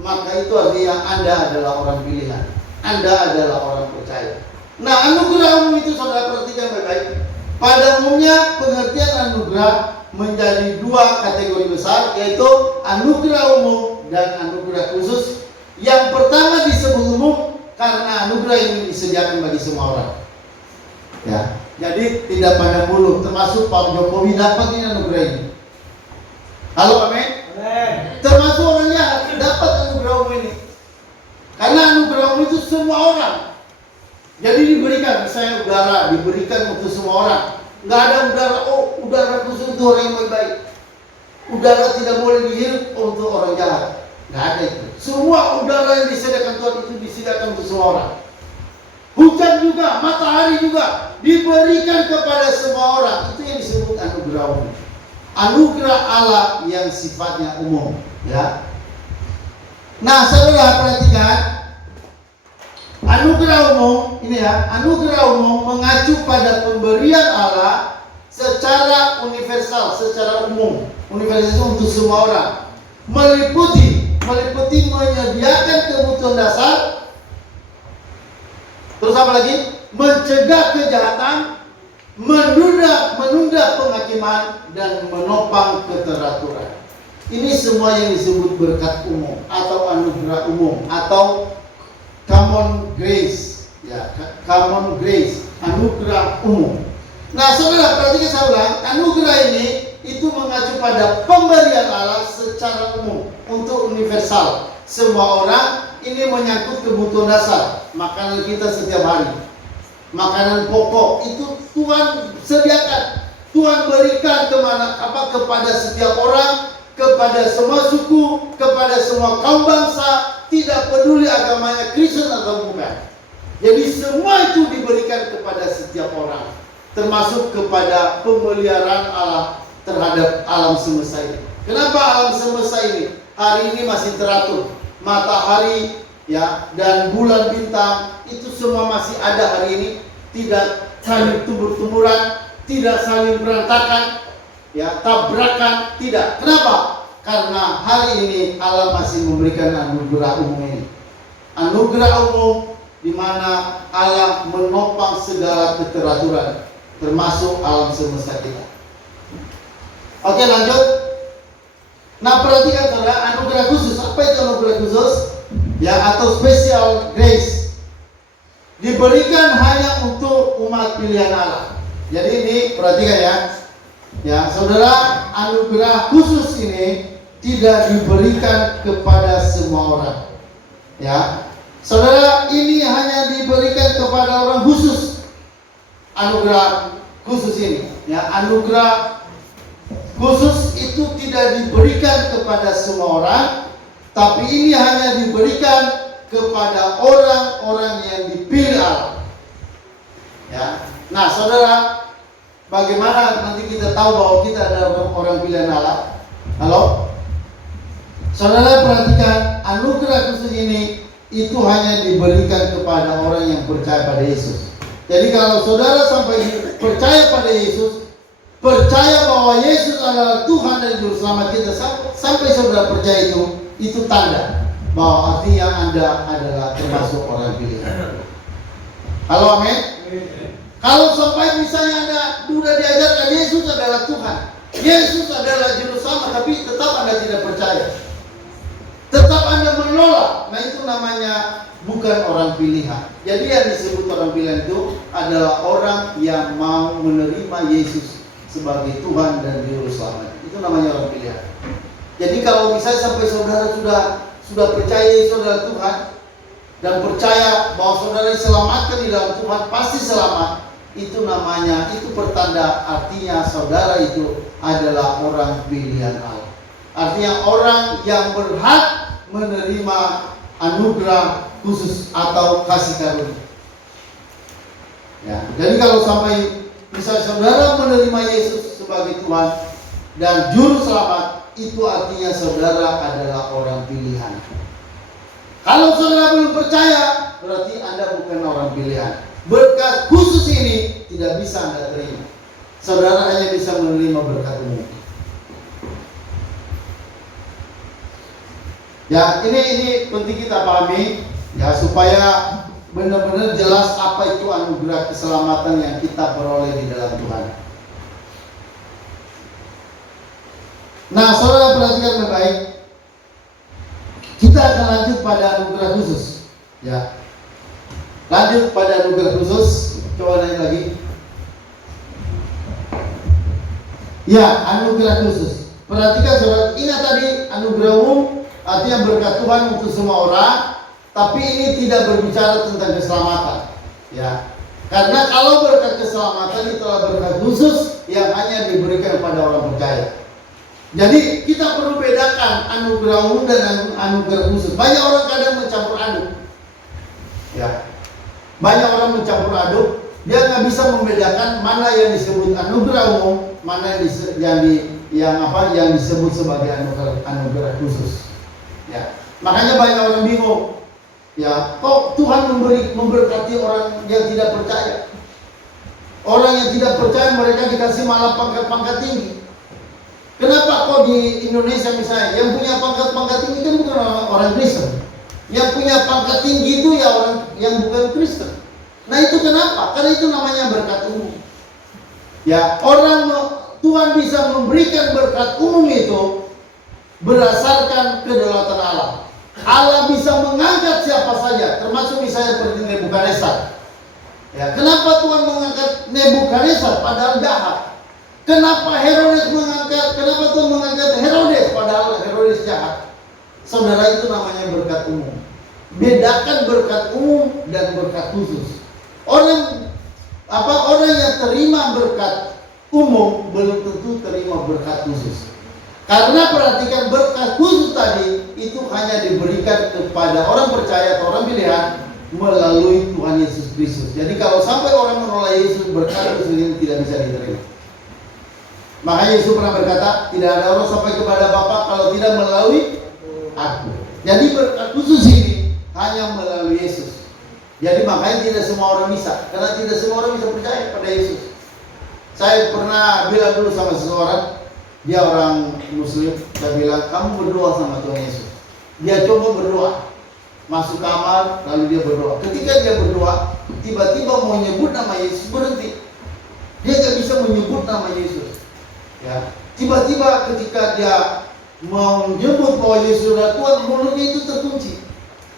maka itu artinya Anda adalah orang pilihan, Anda adalah orang percaya. Nah anugerah umum itu saudara perhatikan baik-baik. Pada umumnya pengertian anugerah menjadi dua kategori besar, yaitu anugerah umum dan anugerah khusus. Yang pertama disebut umum karena anugerah ini disediakan bagi semua orang. Ya, jadi tidak pandang bulu, termasuk Pak Jokowi dapat ini anugerah ini. Halo, amin. Termasuk orang jahat dapat anugerah umum ini. Karena anugerah umum itu semua orang. Jadi diberikan, misalnya udara diberikan untuk semua orang. Nggak ada udara, udara khusus untuk orang yang baik-baik. Udara tidak boleh dihirup untuk orang jahat. Nggak ada itu. Semua udara yang disediakan Tuhan itu disediakan untuk semua orang. Hujan juga, matahari juga diberikan kepada semua orang. Itu yang disebut anugerah umum. Anugerah Allah yang sifatnya umum. Ya. Nah, saudara perhatikan. Anugerah umum ini ya, anugerah umum mengacu pada pemberian Allah secara universal, secara umum. Universal untuk semua orang. Meliputi menyediakan kebutuhan dasar. Terus apa lagi? Mencegah kejahatan, menunda penghakiman, dan menopang keteraturan. Ini semua yang disebut berkat umum atau anugerah umum atau common grace, ya, common grace, anugerah umum. Nah, saudara perhatikan saya ulang, anugerah ini itu mengacu pada pemberian Allah secara umum untuk universal. Semua orang ini menyangkut kebutuhan dasar, makanan kita setiap hari, makanan pokok itu Tuhan sediakan, Tuhan berikan kepada setiap orang, kepada semua suku, kepada semua kaum bangsa. Tidak peduli agamanya Kristen atau bukan. Jadi semua itu diberikan kepada setiap orang, termasuk kepada pemeliharaan Allah terhadap alam semesta ini. Kenapa alam semesta ini hari ini masih teratur? Matahari, ya, dan bulan bintang itu semua masih ada hari ini, tidak saling tumburan, tidak saling berantakan, ya, tabrakan, tidak. Kenapa? Karena hari ini Allah masih memberikan anugerah umum ini. Anugerah umum di mana Allah menopang segala keteraturan, termasuk alam semesta kita. Oke, lanjut. Nah, perhatikan saudara, anugerah khusus. Apa itu anugerah khusus? Ya, atau special grace. Diberikan hanya untuk umat pilihan Allah. Jadi ini perhatikan ya. Ya, saudara, anugerah khusus ini tidak diberikan kepada semua orang. Ya. Saudara, ini hanya diberikan kepada orang khusus. Anugerah khusus ini, ya, anugerah khusus itu tidak diberikan kepada semua orang, tapi ini hanya diberikan kepada orang-orang yang dipilih Allah. Ya. Nah, saudara, bagaimana nanti kita tahu bahwa kita adalah orang pilihan Allah? Halo? Saudara, perhatikan, anugerah khusus ini itu hanya diberikan kepada orang yang percaya pada Yesus. Jadi kalau saudara sampai percaya pada Yesus, percaya bahwa Yesus adalah Tuhan dan Juru Selamat kita, sampai saudara percaya itu tanda bahwa artinya Anda adalah termasuk orang pilihan. Halo, amin. Kalau sampai misalnya Anda sudah diajarkan Yesus adalah Tuhan, Yesus adalah Juru Selamat, tapi tetap Anda tidak percaya, tetap Anda menolak, nah itu namanya bukan orang pilihan. Jadi yang disebut orang pilihan itu adalah orang yang mau menerima Yesus sebagai Tuhan dan Juru Selamat. Itu namanya orang pilihan. Jadi kalau misalnya sampai saudara sudah percaya Yesus adalah Tuhan dan percaya bahwa saudara diselamatkan di dalam Tuhan, pasti selamat, itu namanya, itu pertanda artinya saudara itu adalah orang pilihan Allah. Artinya orang yang berhak menerima anugerah khusus atau kasih karunia. Ya, jadi kalau sampai misalnya saudara menerima Yesus sebagai Tuhan dan Juru Selamat, itu artinya saudara adalah orang pilihan. Kalau saudara belum percaya, berarti Anda bukan orang pilihan. Berkat khusus ini tidak bisa Anda terima. Saudara hanya bisa menerima berkat umum. Ya, ini penting kita pahami, ya, supaya benar-benar jelas apa itu anugerah keselamatan yang kita peroleh di dalam Tuhan. Nah, saudara perhatikan baik-baik. Kita akan lanjut pada anugerah khusus. Ya, lanjut pada anugerah khusus. Coba naik lagi. Ya, anugerah khusus. Perhatikan saudara, ingat tadi anugerah umum artinya berkat Tuhan untuk semua orang, tapi ini tidak berbicara tentang keselamatan. Ya, karena kalau berkat keselamatan itu adalah berkat khusus yang hanya diberikan kepada orang percaya. Jadi kita perlu bedakan anugerah umum dan anugerah khusus. Banyak orang kadang mencampur aduk. Ya, banyak orang mencampur aduk. Dia nggak bisa membedakan mana yang disebut anugerah umum, mana yang disebut sebagai anugerah khusus. Ya, makanya banyak orang bingung. Ya, kok Tuhan memberkati orang yang tidak percaya? Orang yang tidak percaya mereka dikasih malah pangkat-pangkat tinggi. Kenapa kok di Indonesia misalnya yang punya pangkat-pangkat tinggi kan bukan orang Kristen, yang punya pangkat tinggi itu ya orang yang bukan Kristen. Nah itu kenapa? Karena itu namanya berkat umum. Ya, Tuhan bisa memberikan berkat umum itu berdasarkan kedaulatan Allah. Allah bisa mengangkat siapa saja, termasuk misalnya seperti Nebukadnezar. Ya, kenapa Tuhan mengangkat Nebukadnezar padahal jahat? Kenapa Tuhan mengangkat Herodes padahal Herodes jahat? Saudara, itu namanya berkat umum. Bedakan berkat umum dan berkat khusus. Orang yang terima berkat umum belum tentu terima berkat khusus. Karena perhatikan, berkat khusus tadi itu hanya diberikan kepada orang percaya atau orang pilihan melalui Tuhan Yesus Kristus. Jadi kalau sampai orang menolak Yesus, berkat khusus ini tidak bisa diterima. Makanya Yesus pernah berkata, tidak ada orang sampai kepada Bapa kalau tidak melalui aku. Jadi berkat khusus ini hanya melalui Yesus. Jadi makanya tidak semua orang bisa, karena tidak semua orang bisa percaya pada Yesus. Saya pernah bilang dulu sama seseorang, dia orang Muslim, saya bilang, kamu berdoa sama Tuhan Yesus. Dia coba berdoa, masuk kamar, lalu dia berdoa. Ketika dia berdoa, tiba-tiba mau nyebut nama Yesus, berhenti. Dia tidak bisa menyebut nama Yesus. Ya, tiba-tiba ketika dia mau menyebut bahwa Yesus adalah Tuhan, mulutnya itu terkunci.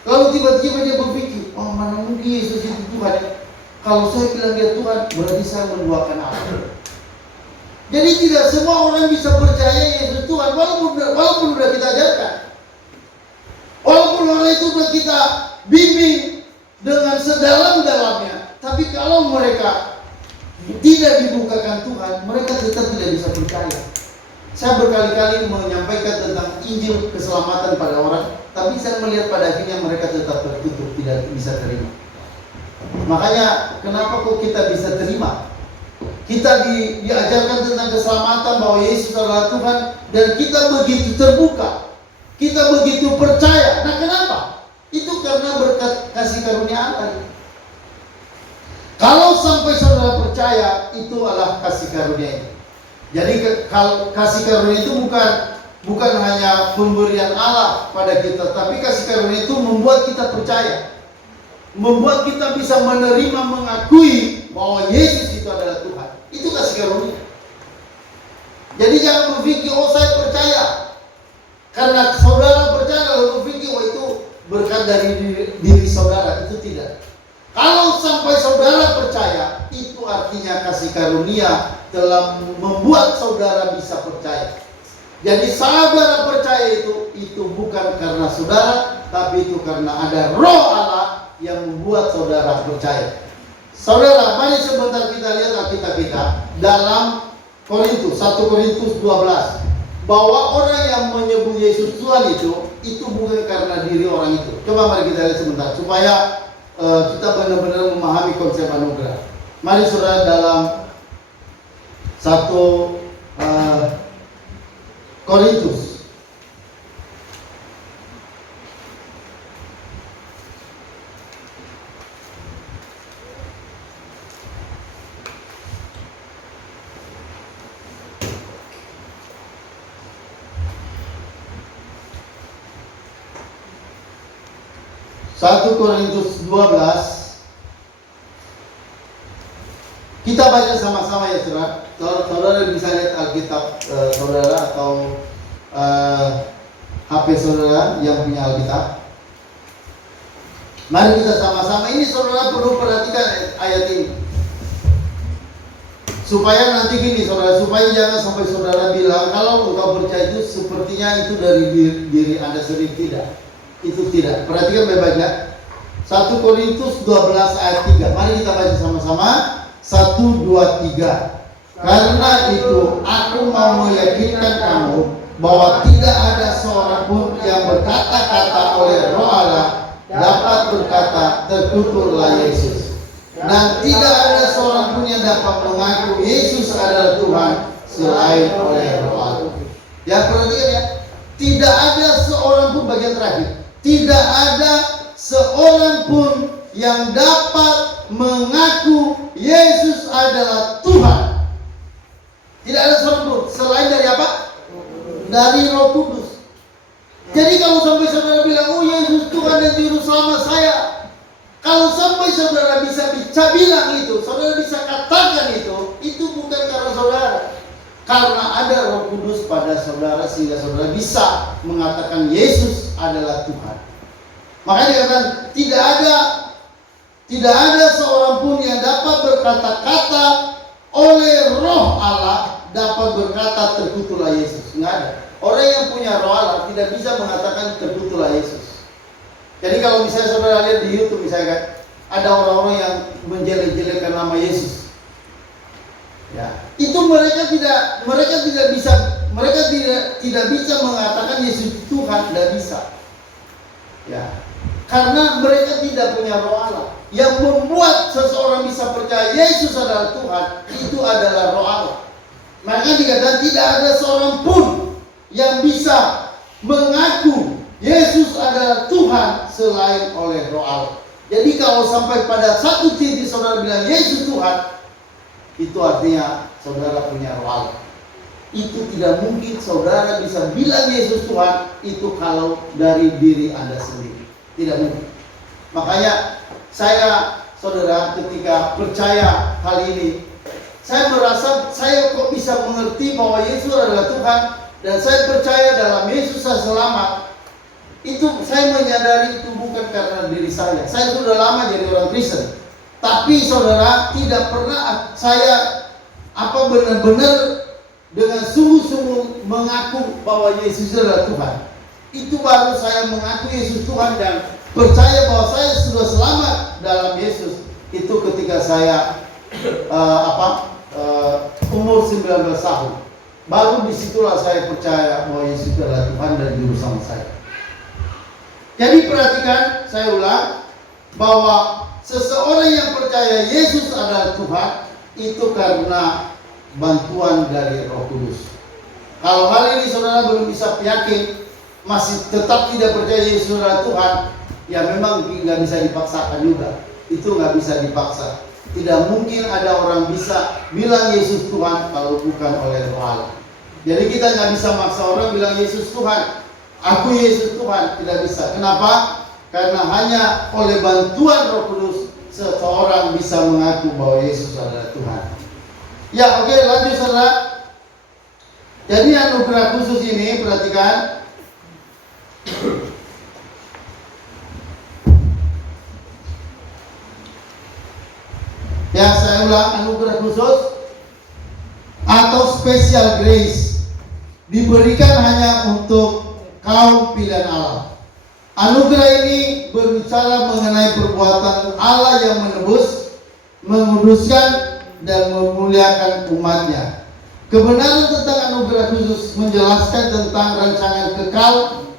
Lalu tiba-tiba dia berpikir, oh mana mungkin Yesus itu Tuhan? Kalau saya bilang dia Tuhan, berarti saya menduakan Allah. Jadi tidak semua orang bisa percaya Yesus Tuhan, walaupun sudah kita ajarkan. Walaupun orang itu sudah kita bimbing dengan sedalam-dalamnya, tapi kalau mereka tidak dibukakan Tuhan, mereka tetap tidak bisa percaya. Saya berkali-kali menyampaikan tentang Injil keselamatan pada orang, tapi saya melihat pada akhirnya mereka tetap tertutup, tidak bisa terima. Makanya kenapa kok kita bisa terima? Kita diajarkan tentang keselamatan bahwa Yesus adalah Tuhan, dan kita begitu terbuka, kita begitu percaya. Nah, kenapa? Itu karena berkat kasih karunia Allah. Kalau sampai saudara percaya, itu adalah kasih karunia itu. Jadi kasih karunia itu bukan hanya pemberian Allah pada kita, tapi kasih karunia itu membuat kita percaya, membuat kita bisa menerima, mengakui bahwa Yesus itu adalah Tuhan. Itu kasih karunia. Jadi jangan berpikir, oh saya percaya karena saudara percaya, lalu berpikir, oh itu berkat dari diri saudara. Itu tidak. Kalau sampai saudara percaya, itu artinya kasih karunia telah membuat saudara bisa percaya. Jadi saudara percaya itu bukan karena saudara, tapi itu karena ada Roh Allah yang membuat saudara percaya. Saudara, mari sebentar kita lihat Alkitab kita dalam Korintus, 1 Korintus 12. Bahwa orang yang menyebut Yesus Tuhan itu bukan karena diri orang itu. Coba mari kita lihat sebentar supaya kita benar-benar memahami konsep anugerah. Mari saudara dalam 1 Korintus. Satu Korintus 12. Kita baca sama-sama ya saudara. Saudara bisa lihat Alkitab saudara atau HP saudara yang punya Alkitab. Mari kita sama-sama. Ini saudara perlu perhatikan ayat ini, supaya nanti gini saudara, supaya jangan sampai saudara bilang kalau engkau percaya itu sepertinya itu dari diri Anda sendiri. Tidak. Itu tidak. Perhatikan baik-baik ya. 1 Korintus 12 ayat 3. Mari kita baca sama-sama. 1, 2, 3. Karena itu aku mau meyakinkan kamu bahwa tidak ada seorang pun yang berkata-kata oleh Roh Allah dapat berkata terkutuklah Yesus. Dan tidak ada seorang pun yang dapat mengaku Yesus adalah Tuhan selain oleh Roh Allah. Ya, perhatikan ya. Tidak ada seorang pun, bagian terakhir. Tidak ada seorang pun yang dapat mengaku Yesus adalah Tuhan. Tidak ada seorang pun selain dari apa? Dari Roh Kudus. Jadi kalau sampai saudara bilang, oh Yesus Tuhan dan Juru Selamat saya, kalau sampai saudara bisa bilang itu, saudara bisa katakan itu bukan karena saudara, karena ada Roh Kudus pada saudara sehingga saudara bisa mengatakan Yesus adalah Tuhan. Makanya dikatakan tidak ada seorang pun yang dapat berkata-kata oleh Roh Allah dapat berkata terkutuklah Yesus. Nggak ada. Orang yang punya Roh Allah tidak bisa mengatakan terkutuklah Yesus. Jadi kalau misalnya saudara lihat di YouTube misalnya ada orang-orang yang menjelek-jelekkan nama Yesus, ya itu mereka tidak bisa mengatakan Yesus Tuhan, tidak bisa. Ya, karena mereka tidak punya Roh Allah. Yang membuat seseorang bisa percaya Yesus adalah Tuhan, itu adalah Roh Allah. Maka dikatakan tidak ada seorang pun yang bisa mengaku Yesus adalah Tuhan selain oleh Roh Allah. Jadi kalau sampai pada satu titik saudara bilang Yesus Tuhan, itu artinya saudara punya Roh Allah. Itu tidak mungkin saudara bisa bilang Yesus Tuhan itu kalau dari diri Anda sendiri. Tidak mungkin. Makanya saya, saudara, ketika percaya hal ini, saya merasa saya kok bisa mengerti bahwa Yesus adalah Tuhan, dan saya percaya dalam Yesus saya selamat. Itu saya menyadari itu bukan karena diri saya. Saya sudah lama jadi orang Kristen, tapi saudara tidak pernah saya benar-benar dengan sungguh-sungguh mengaku bahwa Yesus adalah Tuhan. Itu baru saya mengaku Yesus Tuhan, dan percaya bahwa saya sudah selamat dalam Yesus itu ketika saya umur 19 tahun. Baru disitulah saya percaya bahwa Yesus adalah Tuhan dan Juru Selamat saya. Jadi perhatikan, saya ulang, bahwa seseorang yang percaya Yesus adalah Tuhan itu karena bantuan dari Roh Kudus. Kalau hal ini saudara belum bisa yakin, masih tetap tidak percaya Yesus adalah Tuhan, ya memang nggak bisa dipaksakan juga. Itu nggak bisa dipaksa. Tidak mungkin ada orang bisa bilang Yesus Tuhan kalau bukan oleh Roh Allah. Jadi kita nggak bisa maksa orang bilang Yesus Tuhan. Aku Yesus Tuhan, tidak bisa. Kenapa? Karena hanya oleh bantuan Roh Kudus seseorang bisa mengaku bahwa Yesus adalah Tuhan. Ya, oke, lanjut saudara. Jadi anugerah khusus ini, perhatikan. Ya, saya ulang, anugerah khusus atau special grace diberikan hanya untuk kaum pilihan Allah. Anugerah ini berbicara mengenai perbuatan Allah yang menebus, menguduskan, dan memuliakan umatnya. Kebenaran tentang anugerah khusus menjelaskan tentang rancangan kekal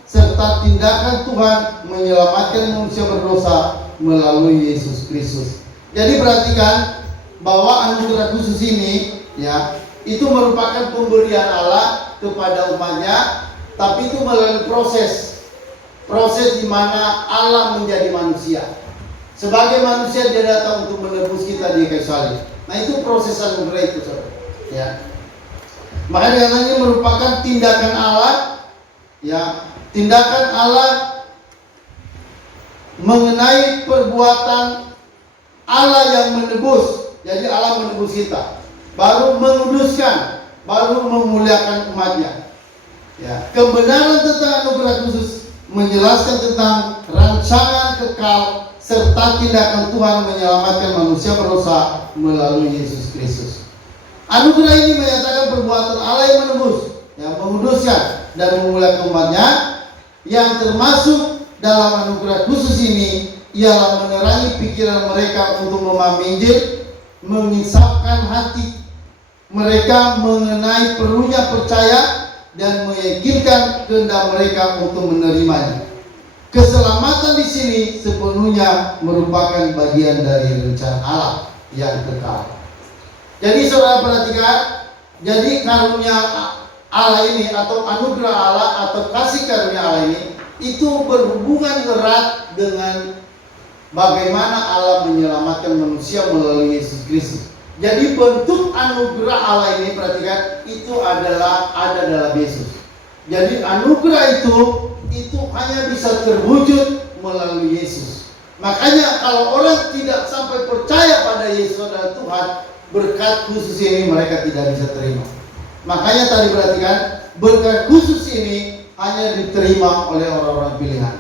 serta tindakan Tuhan menyelamatkan manusia berdosa melalui Yesus Kristus. Jadi perhatikan bahwa anugerah khusus ini, ya, itu merupakan pemberian Allah kepada umatnya, tapi itu melalui proses di mana Allah menjadi manusia. Sebagai manusia dia datang untuk menebus kita di kayu salib. Nah itu proses anugerah itu, saudara. Ya. Makanya ini merupakan tindakan Allah, ya, tindakan Allah mengenai perbuatan Allah yang menebus. Jadi Allah menebus kita, baru menguduskan, baru memuliakan umatnya. Ya, kebenaran tentang anugerah khusus menjelaskan tentang rancangan kekal serta tindakan Tuhan menyelamatkan manusia berdosa melalui Yesus Kristus. Anugerah ini menyatakan perbuatan Allah yang menebus, yang menguduskan dan memuliakan umatnya. Yang termasuk dalam anugerah khusus ini ialah menerangi pikiran mereka untuk memahami Injil, menginsafkan hati mereka mengenai perlunya percaya dan meyakinkan kehendak mereka untuk menerimanya. Keselamatan di sini sepenuhnya merupakan bagian dari rencana Allah yang kekal. Jadi saudara perhatikan, jadi karunia Allah ini atau anugerah Allah atau kasih karunia Allah ini itu berhubungan erat dengan bagaimana Allah menyelamatkan manusia melalui Yesus Kristus. Jadi bentuk anugerah Allah ini, perhatikan, itu adalah ada dalam Yesus. Jadi anugerah itu hanya bisa terwujud melalui Yesus. Makanya kalau orang tidak sampai percaya pada Yesus adalah Tuhan, berkat khusus ini mereka tidak bisa terima. Makanya tadi perhatikan, berkat khusus ini hanya diterima oleh orang-orang pilihan.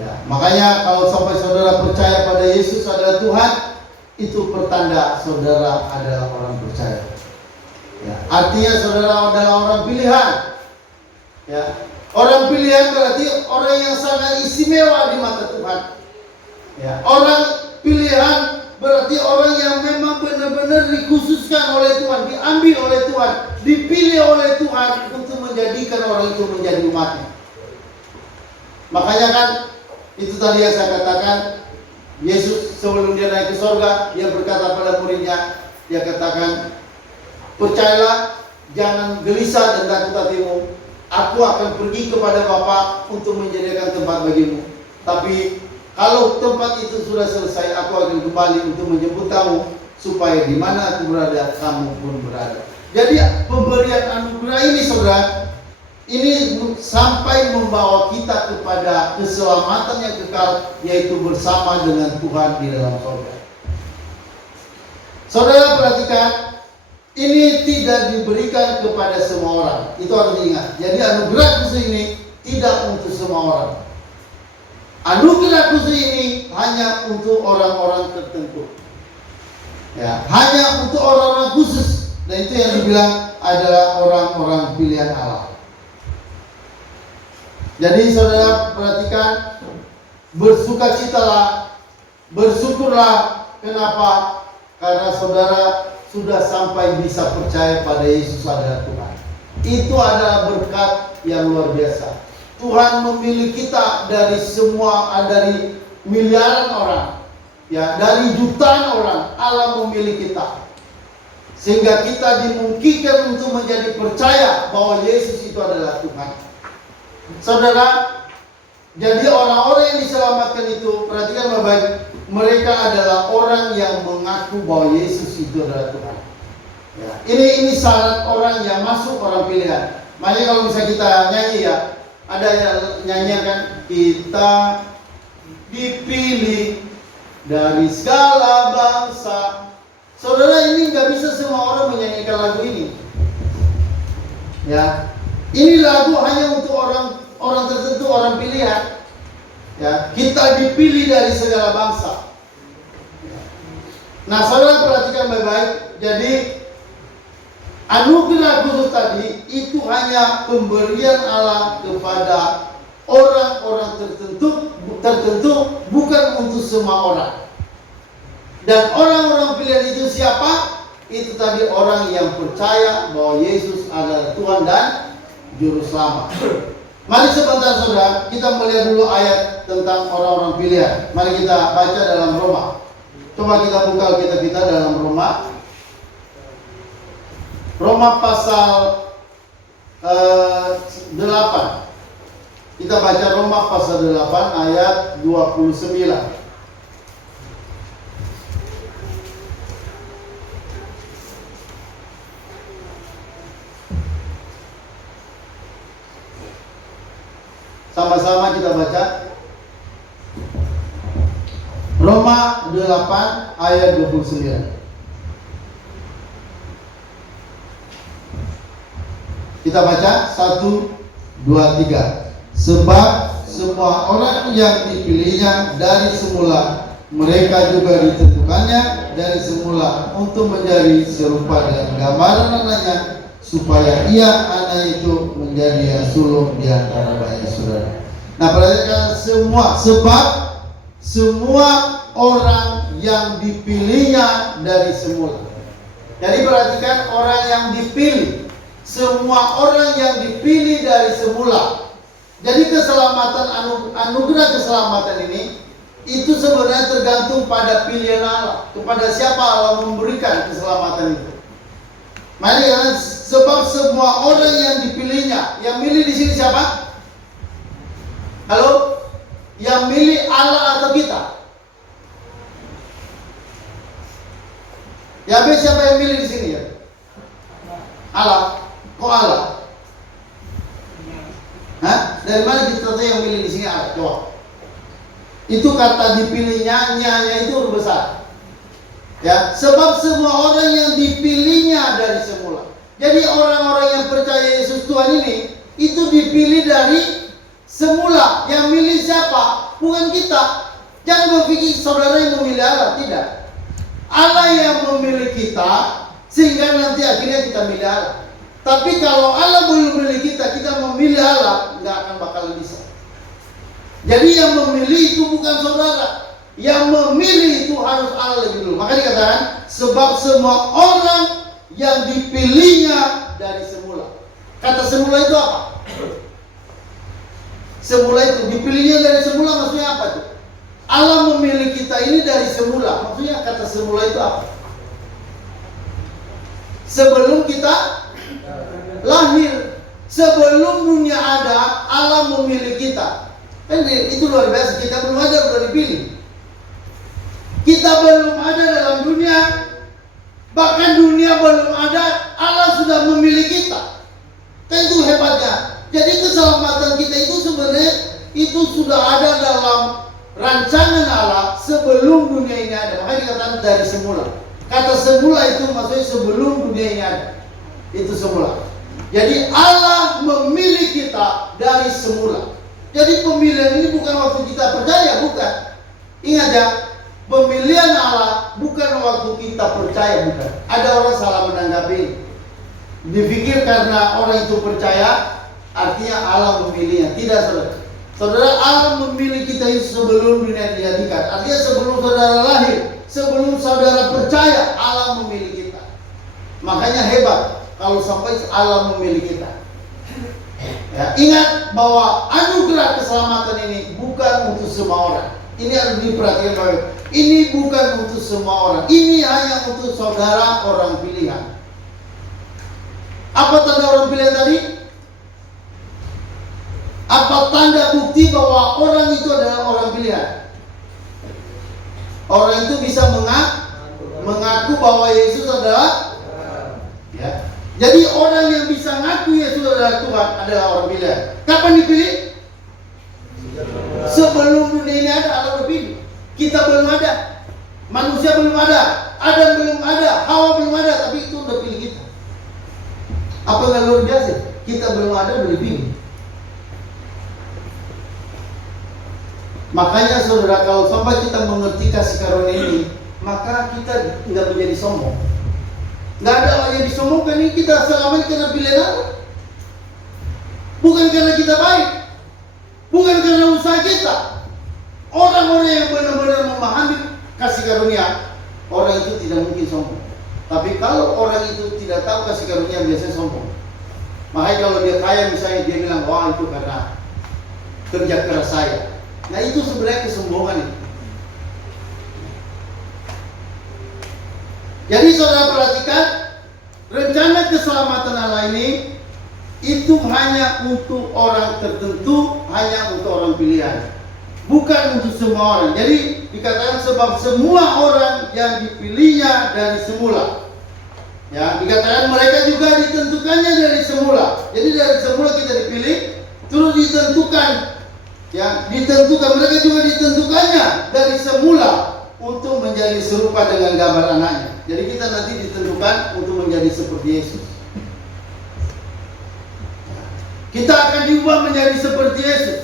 Ya, makanya kalau sampai saudara percaya pada Yesus adalah Tuhan, itu pertanda saudara adalah orang percaya. Ya, artinya saudara adalah orang pilihan. Ya, orang pilihan berarti orang yang sangat istimewa di mata Tuhan. Ya, orang pilihan berarti orang yang memang benar-benar dikhususkan oleh Tuhan, diambil oleh Tuhan, dipilih oleh Tuhan untuk menjadikan orang itu menjadi umatnya. Makanya kan itu tadi yang saya katakan, Yesus sebelum dia naik ke sorga, dia berkata pada muridnya, dia katakan, percayalah, jangan gelisah dan takut hatimu. Aku akan pergi kepada Bapa untuk menjadikan tempat bagimu. Tapi kalau tempat itu sudah selesai, aku akan kembali untuk menjemput kamu, supaya di mana aku berada, kamu pun berada. Jadi pemberian anugerah ini, saudara, ini sampai membawa kita kepada keselamatan yang kekal, yaitu bersama dengan Tuhan di dalam surga. Saudara perhatikan, ini tidak diberikan kepada semua orang. Itu harus diingat. Jadi anugerah khusus ini tidak untuk semua orang. Anugerah khusus ini hanya untuk orang-orang tertentu. Ya, hanya untuk orang-orang khusus. Dan itu yang dibilang adalah orang-orang pilihan Allah. Jadi saudara perhatikan, bersukacitalah, bersyukurlah. Kenapa? Karena saudara sudah sampai bisa percaya pada Yesus adalah Tuhan. Itu adalah berkat yang luar biasa. Tuhan memilih kita dari miliaran orang, ya, dari jutaan orang. Allah memilih kita sehingga kita dimungkinkan untuk menjadi percaya bahwa Yesus itu adalah Tuhan. Saudara, jadi orang-orang yang diselamatkan itu, perhatikan baik-baik, mereka adalah orang yang mengaku bahwa Yesus itu adalah Tuhan. Ya, ini syarat orang yang masuk, orang pilihan. Makanya kalau misalnya kita nyanyi, ya, ada yang nyanyikan, kita dipilih dari segala bangsa. Saudara, ini nggak bisa semua orang menyanyikan lagu ini. Ya, ini lagu hanya untuk orang tertentu, orang pilihan. Ya, kita dipilih dari segala bangsa. Nah, saudara perhatikan baik-baik. Jadi anugerah khusus tadi itu hanya pemberian Allah kepada orang-orang tertentu, bukan untuk semua orang. Dan orang-orang pilihan itu siapa? Itu tadi orang yang percaya bahwa Yesus adalah Tuhan dan Juru Selamat. Mari sebentar saudara, kita melihat dulu ayat tentang orang-orang pilihan. Mari kita baca dalam Roma. Coba kita buka Alkitab kita dalam Roma. Roma pasal 8. Kita baca Roma pasal 8 ayat 29. Sama-sama kita baca. Roma 8 ayat 29. Kita baca 1, 2, 3. Sebab semua orang yang dipilihnya dari semula, mereka juga ditentukannya dari semula untuk menjadi serupa dengan gambaran anaknya, supaya ia anak itu menjadi yang sulung di antara banyak saudara. Nah, perhatikan sebab semua orang yang dipilihnya dari semula. Jadi perhatikan orang yang dipilih, semua orang yang dipilih dari semula. Jadi keselamatan, anugerah keselamatan ini itu sebenarnya tergantung pada pilihan Allah, kepada siapa Allah memberikan keselamatan itu. Mari ya, sebab semua orang yang dipilihnya, yang milih di sini siapa? Halo? Yang milih Allah atau kita? Ya, siapa yang milih di sini ya? Allah. Kok Allah? Hah? Dari mana kita tahu yang milih di sini Allah? Coba. Itu kata dipilihnya, nya itu huruf besar. Ya, sebab semua orang yang dipilihnya dari semula. Jadi orang-orang yang percaya Yesus Tuhan ini itu dipilih dari semula. Yang milih siapa? Bukan kita. Jangan berpikir saudara yang memilih Allah, tidak. Allah yang memilih kita sehingga nanti akhirnya kita milih Allah. Tapi kalau Allah belum memilih kita, kita memilih Allah, nggak akan bakal bisa. Jadi yang memilih itu bukan saudara. Yang memilih itu harus Allah lebih dulu. Maka dikatakan sebab semua orang yang dipilihnya dari semula. Kata semula itu apa? Semula itu dipilihnya dari semula maksudnya apa tuh? Allah memilih kita ini dari semula. Maksudnya kata semula itu apa? Sebelum kita lahir, sebelum dunia ada, Allah memilih kita. Kan itu luar biasa. Kita belum ada, sudah dipilih. Kita belum ada dalam dunia, bahkan dunia belum ada, Allah sudah memilih kita. Kan itu hebatnya. Jadi keselamatan kita itu sebenarnya itu sudah ada dalam rancangan Allah sebelum dunia ini ada. Makanya dikatakan dari semula. Kata semula itu maksudnya sebelum dunia ini ada. Itu semula. Jadi Allah memilih kita dari semula. Jadi pemilihan ini bukan waktu kita percaya, bukan. Ingat ya. Pemilihan Allah bukan waktu kita percaya, bukan. Ada orang salah menanggapi. Dipikir karena orang itu percaya, artinya Allah memilihnya. Tidak, saudara. Saudara, Allah memilih kita itu sebelum dunia dijadikan. Artinya sebelum saudara lahir, sebelum saudara percaya, Allah memilih kita. Makanya hebat kalau sampai Allah memilih kita. Ya, ingat bahwa anugerah keselamatan ini bukan untuk semua orang. Ini harus diperhatikan baik. Ini bukan untuk semua orang. Ini hanya untuk saudara orang pilihan. Apa tanda orang pilihan tadi? Apa tanda bukti bahwa orang itu adalah orang pilihan? Orang itu bisa mengaku bahwa Yesus adalah, ya. Jadi orang yang bisa ngaku Yesus adalah Tuhan adalah orang pilihan. Kapan dipilih? Sebelum dunia ini ada, Allah udah pilih. Kita belum ada, manusia belum ada, Adam belum ada, Hawa belum ada, tapi itu udah pilih kita. Apa nggak luar biasa? Kita belum ada, udah dipilih. Makanya saudara, kalau sampai kita mengerti kasih karunia ini, maka kita nggak menjadi sombong. Nggak ada orang yang disombongkan. Ini kita selama ini karena pilihan Allah, bukan karena kita baik, bukan karena usaha kita. Orang-orang yang benar-benar memahami kasih karunia, orang itu tidak mungkin sombong. Tapi kalau orang itu tidak tahu kasih karunia, biasanya sombong. Makanya kalau dia kaya misalnya, dia bilang, wah itu karena kerja keras saya. Nah itu sebenarnya kesombongan itu. Jadi saudara perhatikan, rencana keselamatan Allah ini itu hanya untuk orang tertentu, hanya untuk orang pilihan, bukan untuk semua orang. Jadi dikatakan sebab semua orang yang dipilihnya dari semula. Ya, dikatakan mereka juga ditentukannya dari semula. Jadi dari semula kita dipilih, terus ditentukan. Ya, ditentukan, mereka juga ditentukannya dari semula untuk menjadi serupa dengan gambar anaknya. Jadi kita nanti ditentukan untuk menjadi seperti Yesus. Kita akan diubah menjadi seperti Yesus,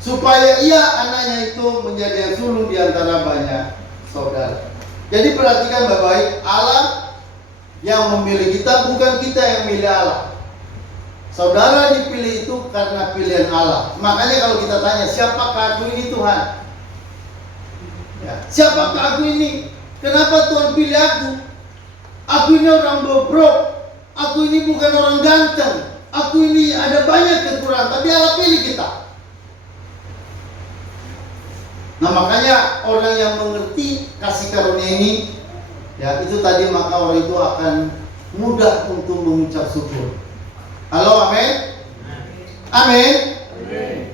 supaya ia anaknya itu menjadi yang sulung di antara banyak saudara. Jadi perhatikan baik-baik, Allah yang memilih kita, bukan kita yang milih Allah. Saudara dipilih itu karena pilihan Allah. Makanya kalau kita tanya, siapakah aku ini Tuhan? Ya, siapakah aku ini? Kenapa Tuhan pilih aku? Aku ini orang bobrok. Aku ini bukan orang ganteng. Aku ini ada banyak kekurangan, tapi Allah pilih kita. Nah makanya orang yang mengerti kasih karunia ini, ya itu tadi, maka orang itu akan mudah untuk mengucap syukur. Halo, amin? Amin?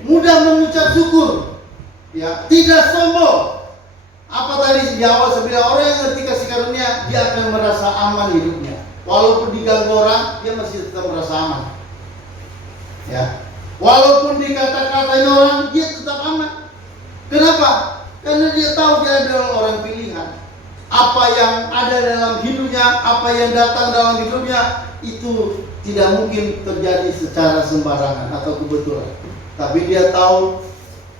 Mudah mengucap syukur, ya, tidak sombong. Apa tadi di awal saya bilang, orang yang ngerti kasih karunia, dia akan merasa aman hidupnya. Walaupun diganggu orang, dia masih tetap merasa aman. Ya, walaupun dikata-katain orang, dia tetap aman. Kenapa? Karena dia tahu dia adalah orang pilihan. Apa yang ada dalam hidupnya, apa yang datang dalam hidupnya, itu tidak mungkin terjadi secara sembarangan atau kebetulan. Tapi dia tahu,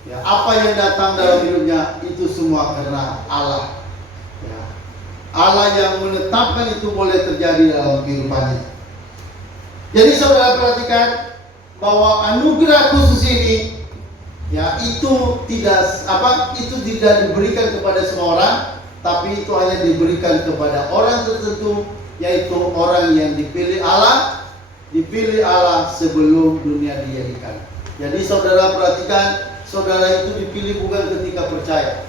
ya, apa yang datang dalam hidupnya itu semua karena Allah. Ya, Allah yang menetapkan itu boleh terjadi dalam kehidupannya. Jadi saudara perhatikan bahwa anugerah khusus ini, ya, itu tidak diberikan kepada semua orang, tapi itu hanya diberikan kepada orang tertentu, yaitu orang yang dipilih Allah sebelum dunia dijadikan. Jadi saudara perhatikan, saudara itu dipilih bukan ketika percaya.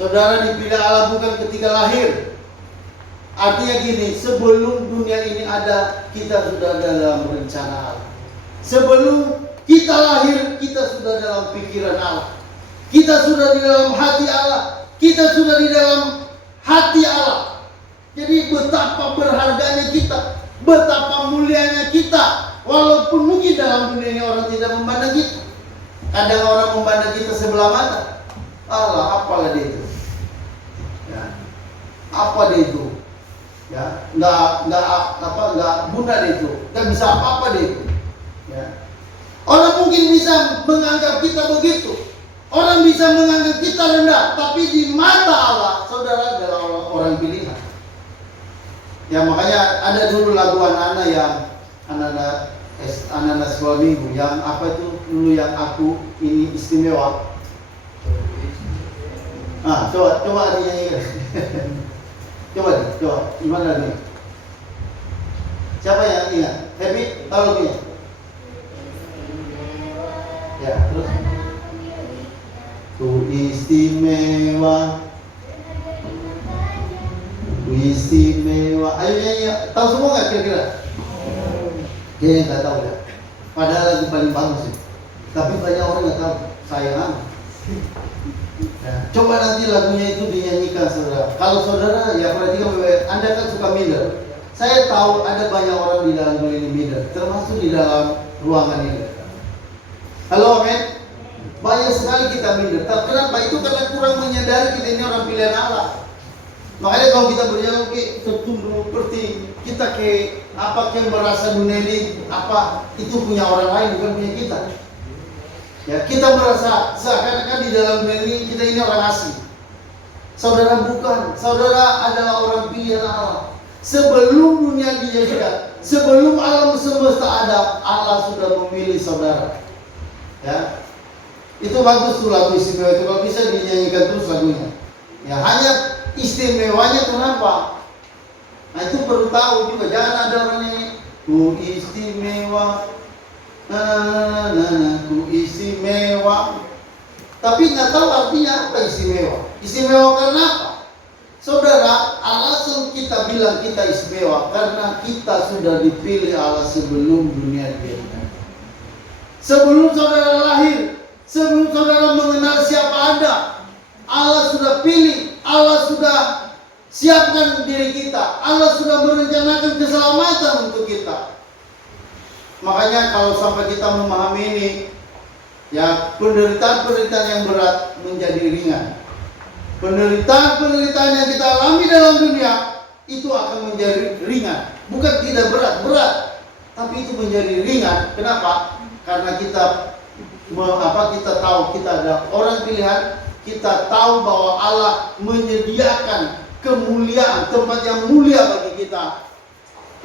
Saudara dipilih Allah bukan ketika lahir. Artinya gini, sebelum dunia ini ada, kita sudah ada dalam rencana Allah. Sebelum kita lahir, kita sudah dalam pikiran Allah. Kita sudah di dalam hati Allah. Kita sudah di dalam hati Allah. Jadi betapa berharganya kita, betapa mulianya kita. Walaupun mungkin dalam dunia ini orang tidak memandang kita. Kadang orang memandang kita sebelah mata. Allah, apalah dia itu? Ya, apa dia itu? Ya, nggak guna dia itu. Nggak bisa apa-apa dia itu. Ya. Orang mungkin bisa menganggap kita begitu. Orang bisa menganggap kita rendah, tapi di mata Allah, saudara adalah orang pilihan. Ya makanya ada dulu lagu anak-anak yang anak-anak anak-anak sekolah minggu yang apa itu dulu yang aku ini istimewa. Coba dinyanyikan. coba gimana nih? Siapa yang ingat? Happy tahu lagunya? Ya, terus ku istimewa. Ayo nyanyi, tahu semua nggak kira-kira? Kayaknya nggak tahu ya. Padahal lagu paling bagus sih. Tapi banyak orang nggak tahu. Sayang. Ya, coba nanti lagunya itu dinyanyikan saudara. Kalau saudara ya perhatikan, Anda kan suka minder. Saya tahu ada banyak orang di dalam dunia ini minder, termasuk di dalam ruangan ini. Halo, amin. Banyak sekali kita minder. Kenapa? Itu karena kurang menyadari kita ini orang pilihan Allah. Makanya kalau kita berjalan tertunduk seperti kita kayak merasa dunia ini itu punya orang lain, bukan punya kita. Ya, kita merasa seakan-akan di dalam dunia ini kita ini orang asing. Saudara bukan, saudara adalah orang pilihan Allah. Sebelum dunia dijadikan, sebelum alam semesta ada, Allah sudah memilih saudara. Ya, itu bagus tuh lagu istimewa itu, kalau bisa dinyanyikan terus lagunya. Ya, hanya istimewanya kenapa? Nah itu perlu tahu juga, jangan ada orang yang ku istimewa, ku istimewa, tapi nggak tahu artinya apa istimewa. Istimewa karena apa? Saudara, alasan kita bilang kita istimewa karena kita sudah dipilih Allah sebelum dunia dijadikan. Sebelum saudara lahir, sebelum saudara mengenal siapa Anda, Allah sudah pilih, Allah sudah siapkan diri kita, Allah sudah merencanakan keselamatan untuk kita. Makanya kalau sampai kita memahami ini, ya penderitaan-penderitaan yang berat menjadi ringan. Penderitaan-penderitaan yang kita alami dalam dunia itu akan menjadi ringan, bukan tidak berat, tapi itu menjadi ringan. Kenapa? Karena kita tahu kita ada orang pilihan, kita tahu bahwa Allah menyediakan kemuliaan, tempat yang mulia bagi kita,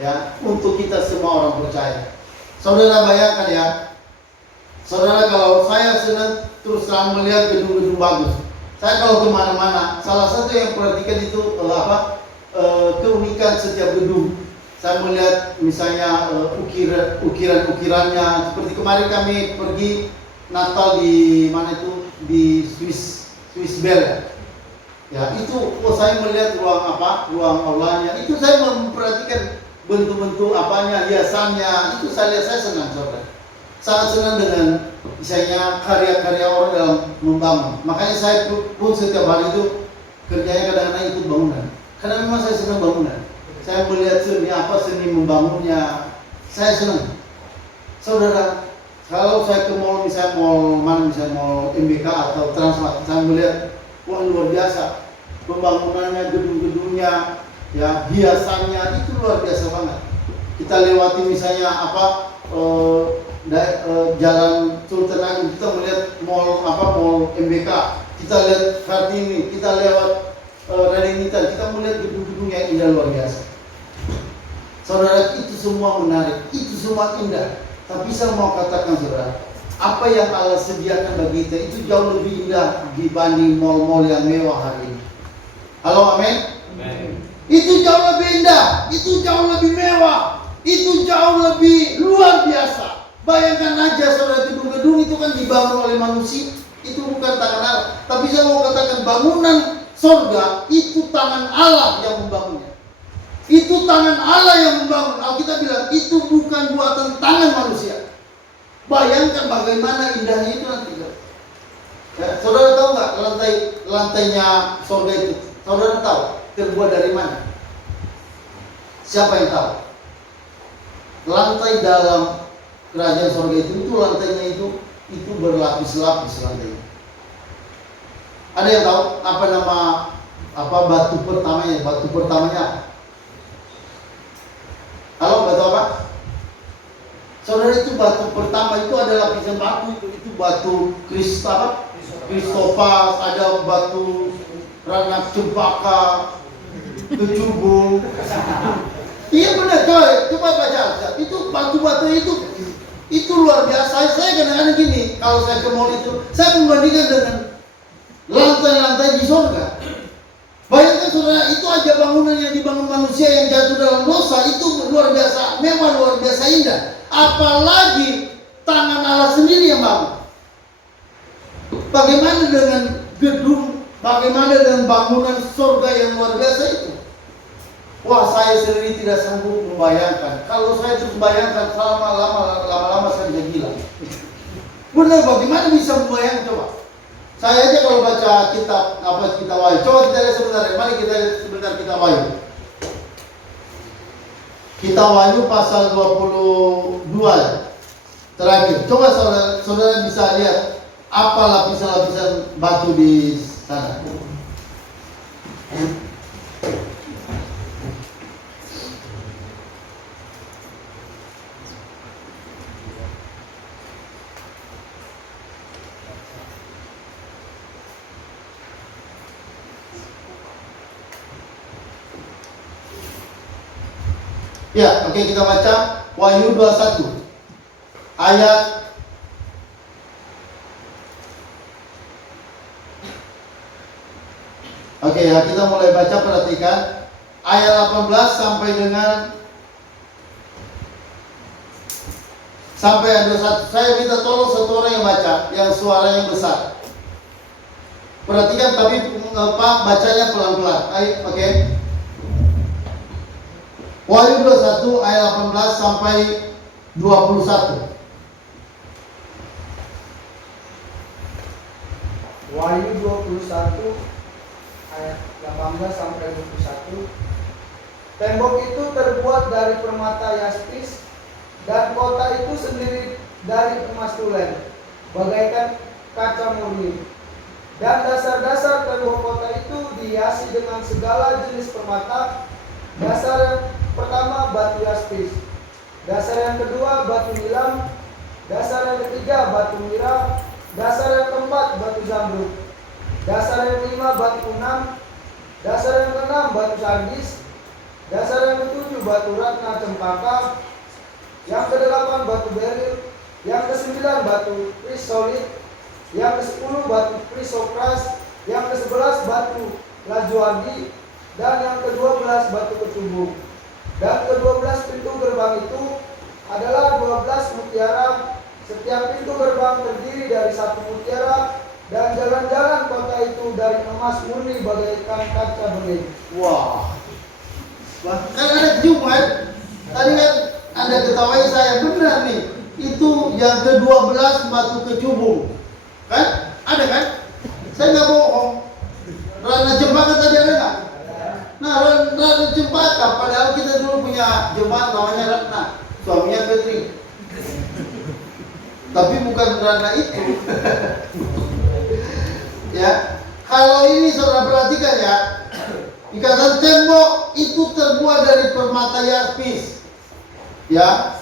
ya, untuk kita semua orang percaya. Saudara bayangkan ya, saudara, kalau saya senang terus terang melihat gedung-gedung bagus. Saya kalau kemana-mana, salah satu yang perhatikan itu keunikan setiap gedung. Saya melihat misalnya ukiran-ukirannya. Seperti kemarin kami pergi Natal di mana itu, di Swiss Bell. Ya itu, saya melihat ruang aulanya. Itu saya memperhatikan bentuk-bentuk hiasannya. Itu saya lihat, saya senang saudara. Sangat senang dengan misalnya karya-karya orang dalam membangun. Makanya saya pun setiap hari itu kerjanya kadang-kadang ikut bangunan. Karena memang saya senang bangunan. Saya melihat seni membangunnya, saya senang. Saudara, kalau saya ke mall, misalnya mall MBK atau Transmart, saya melihat, wah luar biasa. Pembangunannya, gedung-gedungnya, ya hiasannya itu luar biasa banget. Kita lewati misalnya Jalan Sultan Agung, kita melihat mall MBK, kita lihat Kartini, kita lewat Radinitan, kita melihat gedung-gedung yang indah luar biasa. Saudara, itu semua menarik, itu semua indah. Tapi saya mau katakan saudara, apa yang Allah sediakan bagi kita itu jauh lebih indah dibanding mall-mall yang mewah hari ini. Halo, amin? Amin. Itu jauh lebih indah, itu jauh lebih mewah, itu jauh lebih luar biasa. Bayangkan aja saudara, gedung-gedung itu kan dibangun oleh manusia, itu bukan tangan Allah. Tapi saya mau katakan bangunan surga itu tangan Allah yang membangunnya. Itu tangan Allah yang membangun. Alkitab bilang itu bukan buatan tangan manusia. Bayangkan bagaimana indahnya itu nanti. Ya, saudara tahu nggak lantainya surga itu? Saudara tahu terbuat dari mana? Siapa yang tahu? Lantai dalam kerajaan surga itu lantainya itu berlapis-lapis lantainya. Ada yang tahu apa nama batu pertamanya? Batu pertamanya. Halo, batu apa? Saudara, itu batu pertama itu ada lapisan batu itu batu kristopas, ada batu Ranak Cempaka, Kecubung. Iya benar, coba baca. Itu batu-batu itu luar biasa. Saya kadang-kadang gini, kalau saya ke mall itu, saya membandingkan dengan lantai-lantai di surga. Bayangkan saudara, itu aja bangunan yang dibangun manusia yang jatuh dalam dosa, itu luar biasa mewah, luar biasa indah. Apalagi tangan Allah sendiri yang bangun. Bagaimana dengan gedung, bagaimana dengan bangunan surga yang luar biasa itu? Wah, saya sendiri tidak sanggup membayangkan. Kalau saya terus bayangkan lama-lama saya bisa gila. Benar, bagaimana bisa membayangkan coba? Saya aja kalau baca kitab Wahyu. Coba kita lihat sebentar. Mari kita lihat sebentar kitab Wahyu. Kitab Wahyu pasal 22 terakhir. Coba saudara bisa lihat apa lapisan-lapisan batu di sana. Ya, oke, kita baca Wahyu 21 ayat Oke, ya, kita mulai baca, perhatikan ayat 18 sampai ayat 21. Saya minta tolong satu orang yang baca, yang suaranya besar. Perhatikan, tapi bacanya pelan-pelan. Oke. Wahyu 21 ayat 18 sampai 21. Wahyu 21 ayat 18 sampai 21. Tembok itu terbuat dari permata yaspis, dan kota itu sendiri dari emas tulen, bagaikan kaca murni. Dan dasar-dasar tembok kota itu dihiasi dengan segala jenis permata. Dasar yang pertama batu yaspis, dasar yang kedua batu nilam, dasar yang ketiga batu mira, dasar yang keempat batu zamrud, dasar yang kelima batu unam, dasar yang keenam batu sardis, dasar yang ketujuh batu ratna cempaka, yang kedelapan batu beril, yang kesembilan batu krisolit, yang kesepuluh batu krisopras, yang ke-11 batu lajuardi, dan yang ke-12 batu kecubung. Dan ke-12 pintu gerbang itu adalah 12 mutiara. Setiap pintu gerbang terdiri dari satu mutiara, dan jalan-jalan kota itu dari emas murni bagaikan kaca bening. Wah, kan ada kecubungan. Tadi kan Anda ketahui saya, benar nih. Itu yang ke-12 batu kecubung. Kan? Ada kan? Saya nggak bohong. Ratna cempaka tadi ada nggak? Nah, Ratna cempaka, padahal kita dulu punya jemaat namanya Ratna, suaminya Petri. Tapi bukan Ratna itu. Ya, kalau ini saudara perhatikan ya, dikatakan tembok itu terbuat dari permata yaspis. Ya,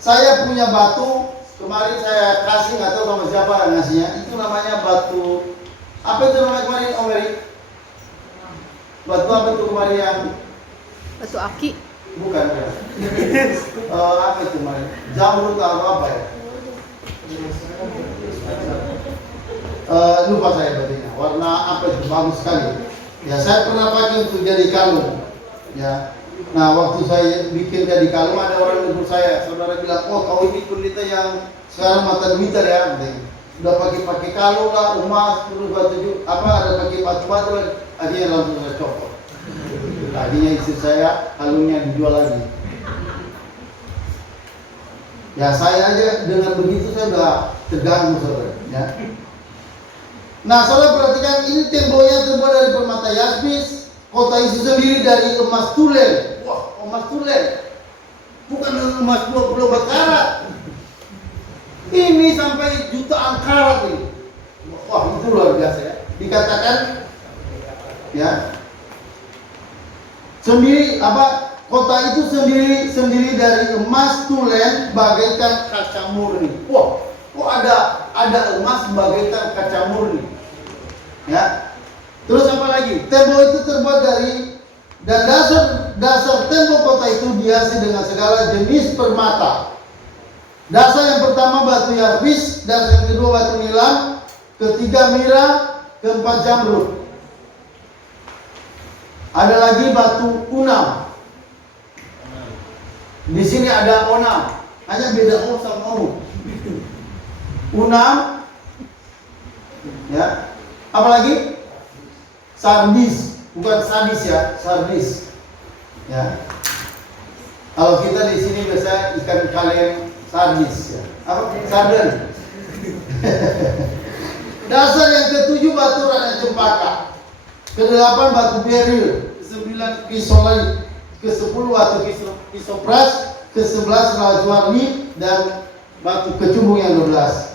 saya punya batu, kemarin saya kasih, nggak tahu sama siapa yang ngasihnya. Itu namanya batu, apa itu namanya kemarin Om Eri? Batu apa itu kemarin yang? Batu aki. Bukan ya. Apa itu kemarin? Zamrud atau apa ya? Lupa saya batunya. Warna apa itu? Bagus sekali. Ya, saya pernah pakai untuk jadi kalung. Ya. Nah, waktu saya bikin jadi kalung, ada orang yang saya, saudara bilang, oh kau ini pendeta yang sekarang mata duitan ya, udah pakai kalung lah, emas, terus batu apa, ada pakai batu-batu lagi, akhirnya langsung saya copot. Akhirnya istri saya kalungnya dijual lagi. Ya, saya aja dengan begitu saya udah terganggu, saudara. Ya. Nah, saudara perhatikan, ini temboknya terbuat dari permata yaspis, kota itu sendiri dari emas tulen. Wah, emas tulen. Bukan emas 24 karat. Ini sampai jutaan karat ini. Wah, itu luar biasa ya. Dikatakan ya. Sendiri apa? Kota itu sendiri dari emas tulen bagaikan kaca murni. Wah, kok ada emas bagaikan kaca murni. Ya. Terus apa lagi? Tembok itu terbuat dari Dan dasar tembok kota itu dihiasi dengan segala jenis permata. Dasar yang pertama batu yarbis, dasar yang kedua batu nilam, ketiga mira, keempat jamrud. Ada lagi batu unam. Di sini ada onam, hanya beda o sama o. Unam, ya. Apalagi sardis, bukan sadis ya, sardis. Ya. Kalau kita di sini biasa ikan kaleng sardis ya. Apa? Sarden. Dasar yang ketujuh batu rana cempaka. Kedelapan batu beril, kesembilan krisolit, kesepuluh batu kisopras, kesebelas rajuarni dan batu kecubung yang 12.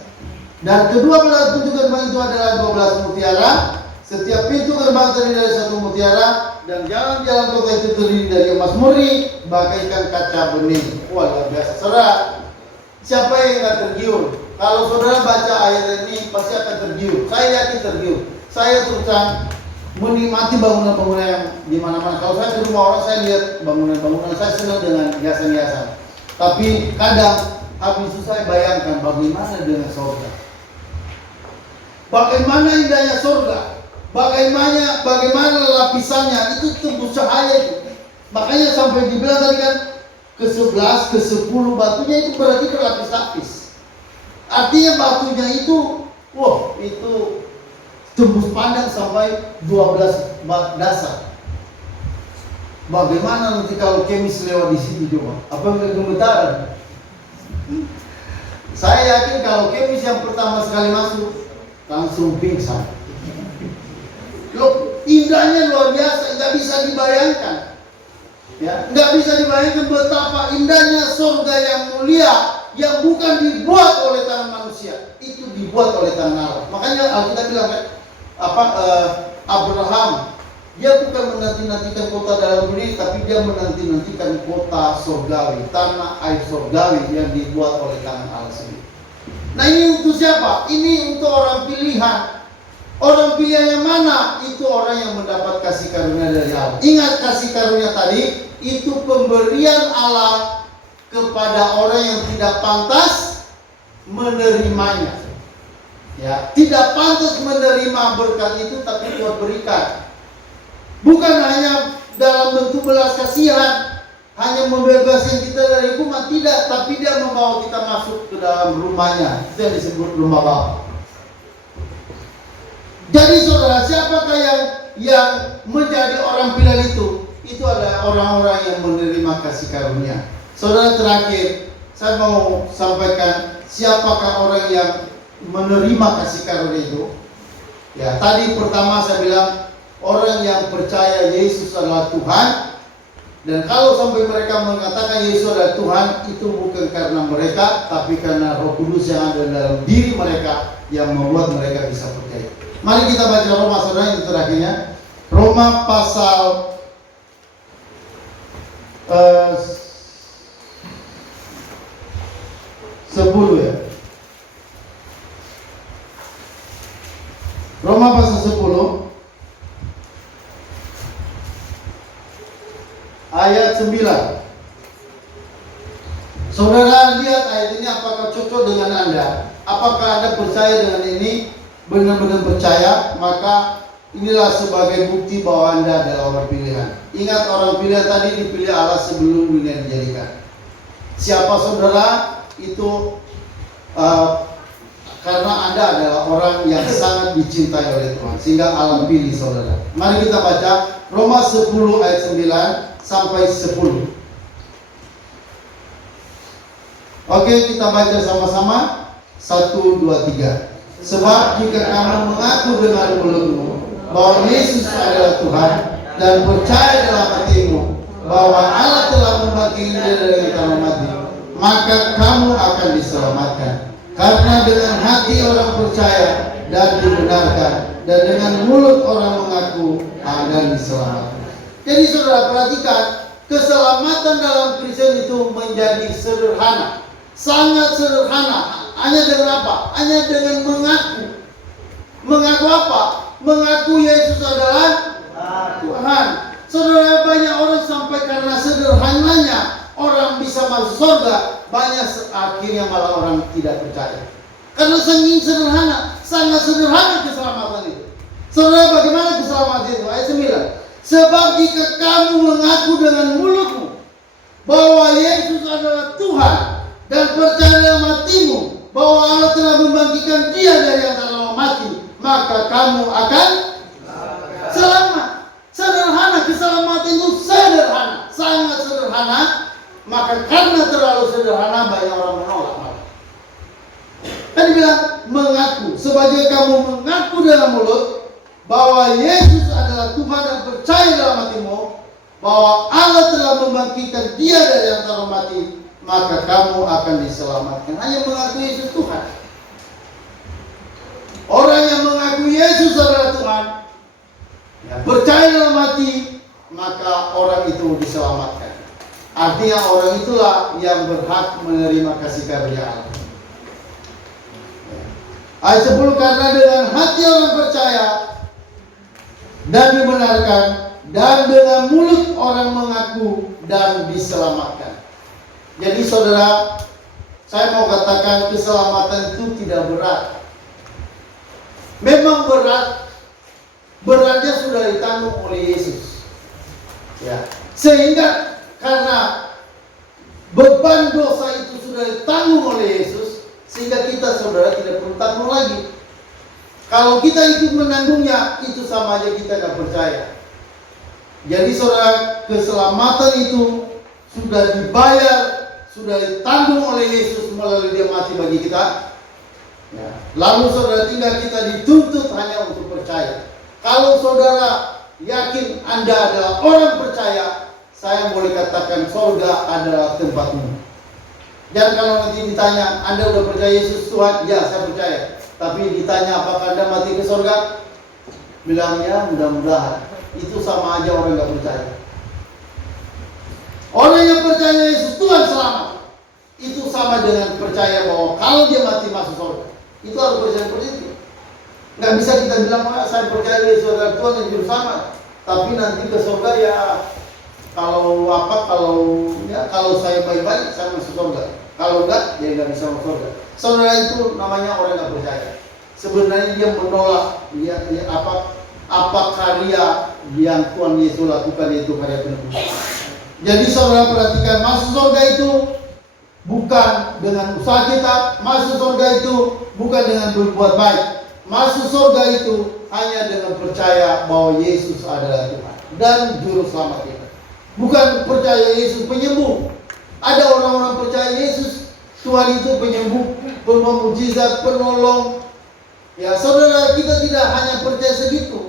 Dan kedua belah pintu gerbang itu adalah 12 mutiara. Setiap pintu gerbang terdiri dari satu mutiara dan jalan-jalan kota itu terdiri dari emas murni bagaikan kaca bening. Wah, luar biasa. Saudara, siapa yang nggak tergiur? Kalau saudara baca ayat ini pasti akan tergiur. Saya yakin tergiur. Saya terus terang menikmati bangunan-bangunan yang di mana-mana. Kalau saya ke rumah orang, saya lihat bangunan-bangunan, saya senang dengan hiasan-hiasan. Tapi kadang habis itu saya bayangkan bagaimana dengan surga. Bagaimana indahnya surga. Bagaimana lapisannya itu tembus cahaya itu. Makanya sampai dibilang tadi kan ke-11, ke-10 batunya itu berarti berlapis-lapis. Artinya batunya itu, wah, itu tembus pandang sampai 12 dasar. Bagaimana nanti kalau kemis lewat di situ coba? Apa yang gemetaran? Saya yakin kalau kemis yang pertama sekali masuk langsung pingsan. Loh, indahnya luar biasa, nggak bisa dibayangkan. Ya, nggak bisa dibayangkan betapa indahnya surga yang mulia yang bukan dibuat oleh tangan manusia, itu dibuat oleh tangan Allah. Makanya Alkitab bilang kan, Abraham dia bukan menanti-nantikan kota dalam bumi, tapi dia menanti-nantikan kota surgawi, tanah air surgawi yang dibuat oleh tangan Allah sendiri. Nah, ini untuk siapa? Ini untuk orang pilihan. Orang pilihan yang mana? Itu orang yang mendapat kasih karunia dari Allah. Ingat, kasih karunia tadi itu pemberian Allah kepada orang yang tidak pantas menerimanya. Ya, tidak pantas menerima berkat itu, tapi Tuhan berikan. Bukan hanya dalam bentuk belas kasihan, hanya membebaskan kita dari hukuman, tidak, tapi dia membawa kita masuk ke dalam rumahnya. Itu yang disebut rumah Bapa. Jadi saudara, siapakah yang menjadi orang pilihan itu? Itu adalah orang-orang yang menerima kasih karunia. Saudara, terakhir saya mau sampaikan siapakah orang yang menerima kasih karunia itu. Ya, tadi pertama saya bilang orang yang percaya Yesus adalah Tuhan. Dan kalau sampai mereka mengatakan Yesus adalah Tuhan, itu bukan karena mereka, tapi karena Roh Kudus yang ada dalam diri mereka yang membuat mereka bisa percaya. Mari kita baca Roma, saudara, yang terakhirnya. Roma pasal 10 ya. Roma pasal 10 ayat 9. Saudara lihat ayat ini, apakah cocok dengan Anda? Apakah Anda percaya dengan ini? Benar-benar percaya, maka inilah sebagai bukti bahwa Anda adalah orang pilihan. Ingat, orang pilihan tadi dipilih Allah sebelum dunia dijadikan. Siapa saudara? Itu karena Anda adalah orang yang sangat dicintai oleh Tuhan, sehingga Allah pilih saudara. Mari kita baca Roma 10 ayat 9 sampai 10. Oke, kita baca sama-sama. 1, 2, 3. Sebab jika kamu mengaku dengan mulutmu bahwa Yesus adalah Tuhan dan percaya dalam hatimu bahwa Allah telah membangkitkan Dia dari antara mati, maka kamu akan diselamatkan. Karena dengan hati orang percaya dan dibenarkan, dan dengan mulut orang mengaku akan diselamatkan. Jadi saudara perhatikan, keselamatan dalam Kristen itu menjadi sederhana, sangat sederhana. Hanya dengan apa? Hanya dengan mengaku. Mengaku apa? Mengaku Yesus adalah Tuhan. Saudara, banyak orang sampai karena sederhananya orang bisa masuk surga, banyak akhirnya malah orang tidak percaya. Karena saking sederhana, sangat sederhana keselamatan itu. Saudara, bagaimana keselamatan itu? Ayat 9. Sebab jika kamu mengaku dengan mulutmu bahwa Yesus adalah Tuhan dan percaya dalam hatimu bahwa Allah telah membangkitkan Dia dari antara orang mati, maka kamu akan selamat. Sederhana, keselamatan itu sederhana, sangat sederhana. Maka karena terlalu sederhana banyak orang menolak. Kan dibilang mengaku, sebagai kamu mengaku dalam mulut bahwa Yesus adalah Tuhan dan percaya dalam hatimu bahwa Allah telah membangkitkan Dia dari antara orang mati, maka kamu akan diselamatkan. Hanya mengaku Yesus Tuhan. Orang yang mengaku Yesus adalah Tuhan, percaya dalam hati, maka orang itu diselamatkan. Artinya orang itulah yang berhak menerima kasih karunia Allah. Ayat 10, karena dengan hati orang percaya dan dibenarkan, dan dengan mulut orang mengaku dan diselamatkan. Jadi saudara, saya mau katakan keselamatan itu tidak berat. Memang berat, beratnya sudah ditanggung oleh Yesus. Ya, sehingga karena beban dosa itu sudah ditanggung oleh Yesus, sehingga kita saudara tidak perlu tanggung lagi. Kalau kita ikut menanggungnya, itu sama aja kita nggak percaya. Jadi saudara, keselamatan itu sudah dibayar, sudah ditanggung oleh Yesus melalui Dia mati bagi kita. Ya. Lalu saudara tinggal kita dituntut hanya untuk percaya. Kalau saudara yakin Anda adalah orang percaya, saya boleh katakan surga adalah tempatmu. Dan kalau nanti ditanya, Anda udah percaya Yesus Tuhan? Ya, saya percaya. Tapi ditanya apakah Anda mati ke surga? Bilangnya mudah-mudahan. Itu sama aja orang nggak percaya. Orang yang percaya Yesus Tuhan selamat, itu sama dengan percaya bahwa kalau dia mati masuk surga. Itu harus percaya seperti itu. Nggak bisa kita bilang, saya percaya Yesus adalah Tuhan dan Juru Selamat, tapi nanti ke surga ya kalau saya baik-baik saya masuk surga. Kalau enggak, dia nggak bisa masuk surga. Saudara, itu namanya orang nggak percaya. Sebenarnya dia menolak apa karya yang Tuhan Yesus lakukan, itu karya penebus. Jadi saudara perhatikan, masuk surga itu bukan dengan usaha kita, masuk surga itu bukan dengan berbuat baik. Masuk surga itu hanya dengan percaya bahwa Yesus adalah Tuhan dan Juru Selamat kita. Bukan percaya Yesus penyembuh. Ada orang-orang percaya Yesus Tuhan itu penyembuh, pemujizat, penolong. Ya saudara, kita tidak hanya percaya segitu.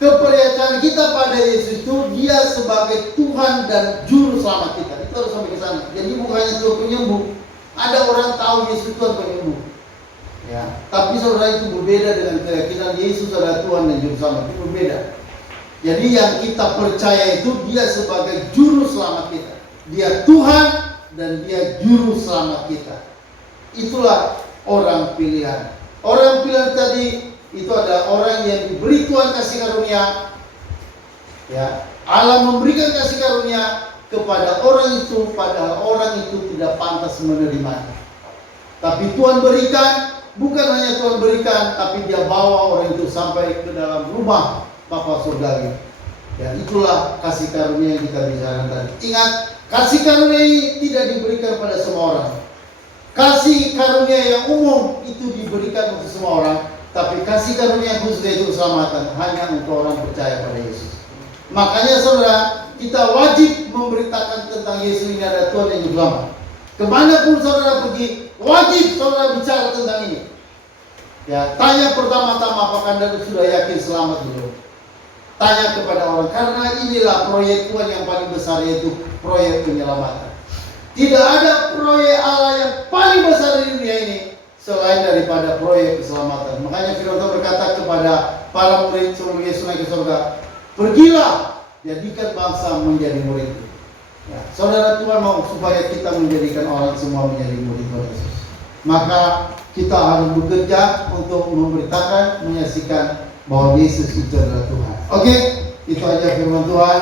Kepercayaan kita pada Yesus itu Dia sebagai Tuhan dan Juru Selamat kita. Itu harus sampai ke sana. Jadi bukan hanya Tuhan penyembuh. Ada orang tahu Yesus Tuhan penyembuh. Ya, tapi saudara, itu berbeda dengan keyakinan Yesus adalah Tuhan dan Juru Selamat. Itu berbeda. Jadi yang kita percaya itu Dia sebagai Juru Selamat kita. Dia Tuhan dan Dia Juru Selamat kita. Itulah orang pilihan. Orang pilihan tadi itu adalah orang yang diberi Tuhan kasih karunia. Ya, Allah memberikan kasih karunia kepada orang itu, padahal orang itu tidak pantas menerimanya. Tapi Tuhan berikan, bukan hanya Tuhan berikan, tapi Dia bawa orang itu sampai ke dalam rumah Bapa surgawi. Ya, itulah kasih karunia yang kita bicarakan tadi. Ingat, kasih karunia ini tidak diberikan pada semua orang. Kasih karunia yang umum itu diberikan untuk semua orang, tapi kasih karunia khusus yaitu keselamatan hanya untuk orang percaya pada Yesus. Makanya saudara, kita wajib memberitakan tentang Yesus ini ada Tuhan yang Juru Selamat. Kemanapun saudara pergi, wajib saudara bicara tentang ini. Ya, tanya pertama-tama apakah Anda sudah yakin selamat belum? Tanya kepada orang, karena inilah proyek Tuhan yang paling besar, yaitu proyek penyelamatan. Tidak ada proyek Allah yang paling besar di dunia ini selain daripada proyek keselamatan. Makanya firman Tuhan berkata kepada para murid sebelum Yesus naik ke surga, pergilah, jadikan bangsa menjadi murid. Ya, saudara, Tuhan mau supaya kita menjadikan orang semua menjadi murid Tuhan Yesus. Maka kita harus bekerja untuk memberitakan, menyaksikan bahwa Yesus itu adalah Tuhan. Oke, Itu aja firman Tuhan.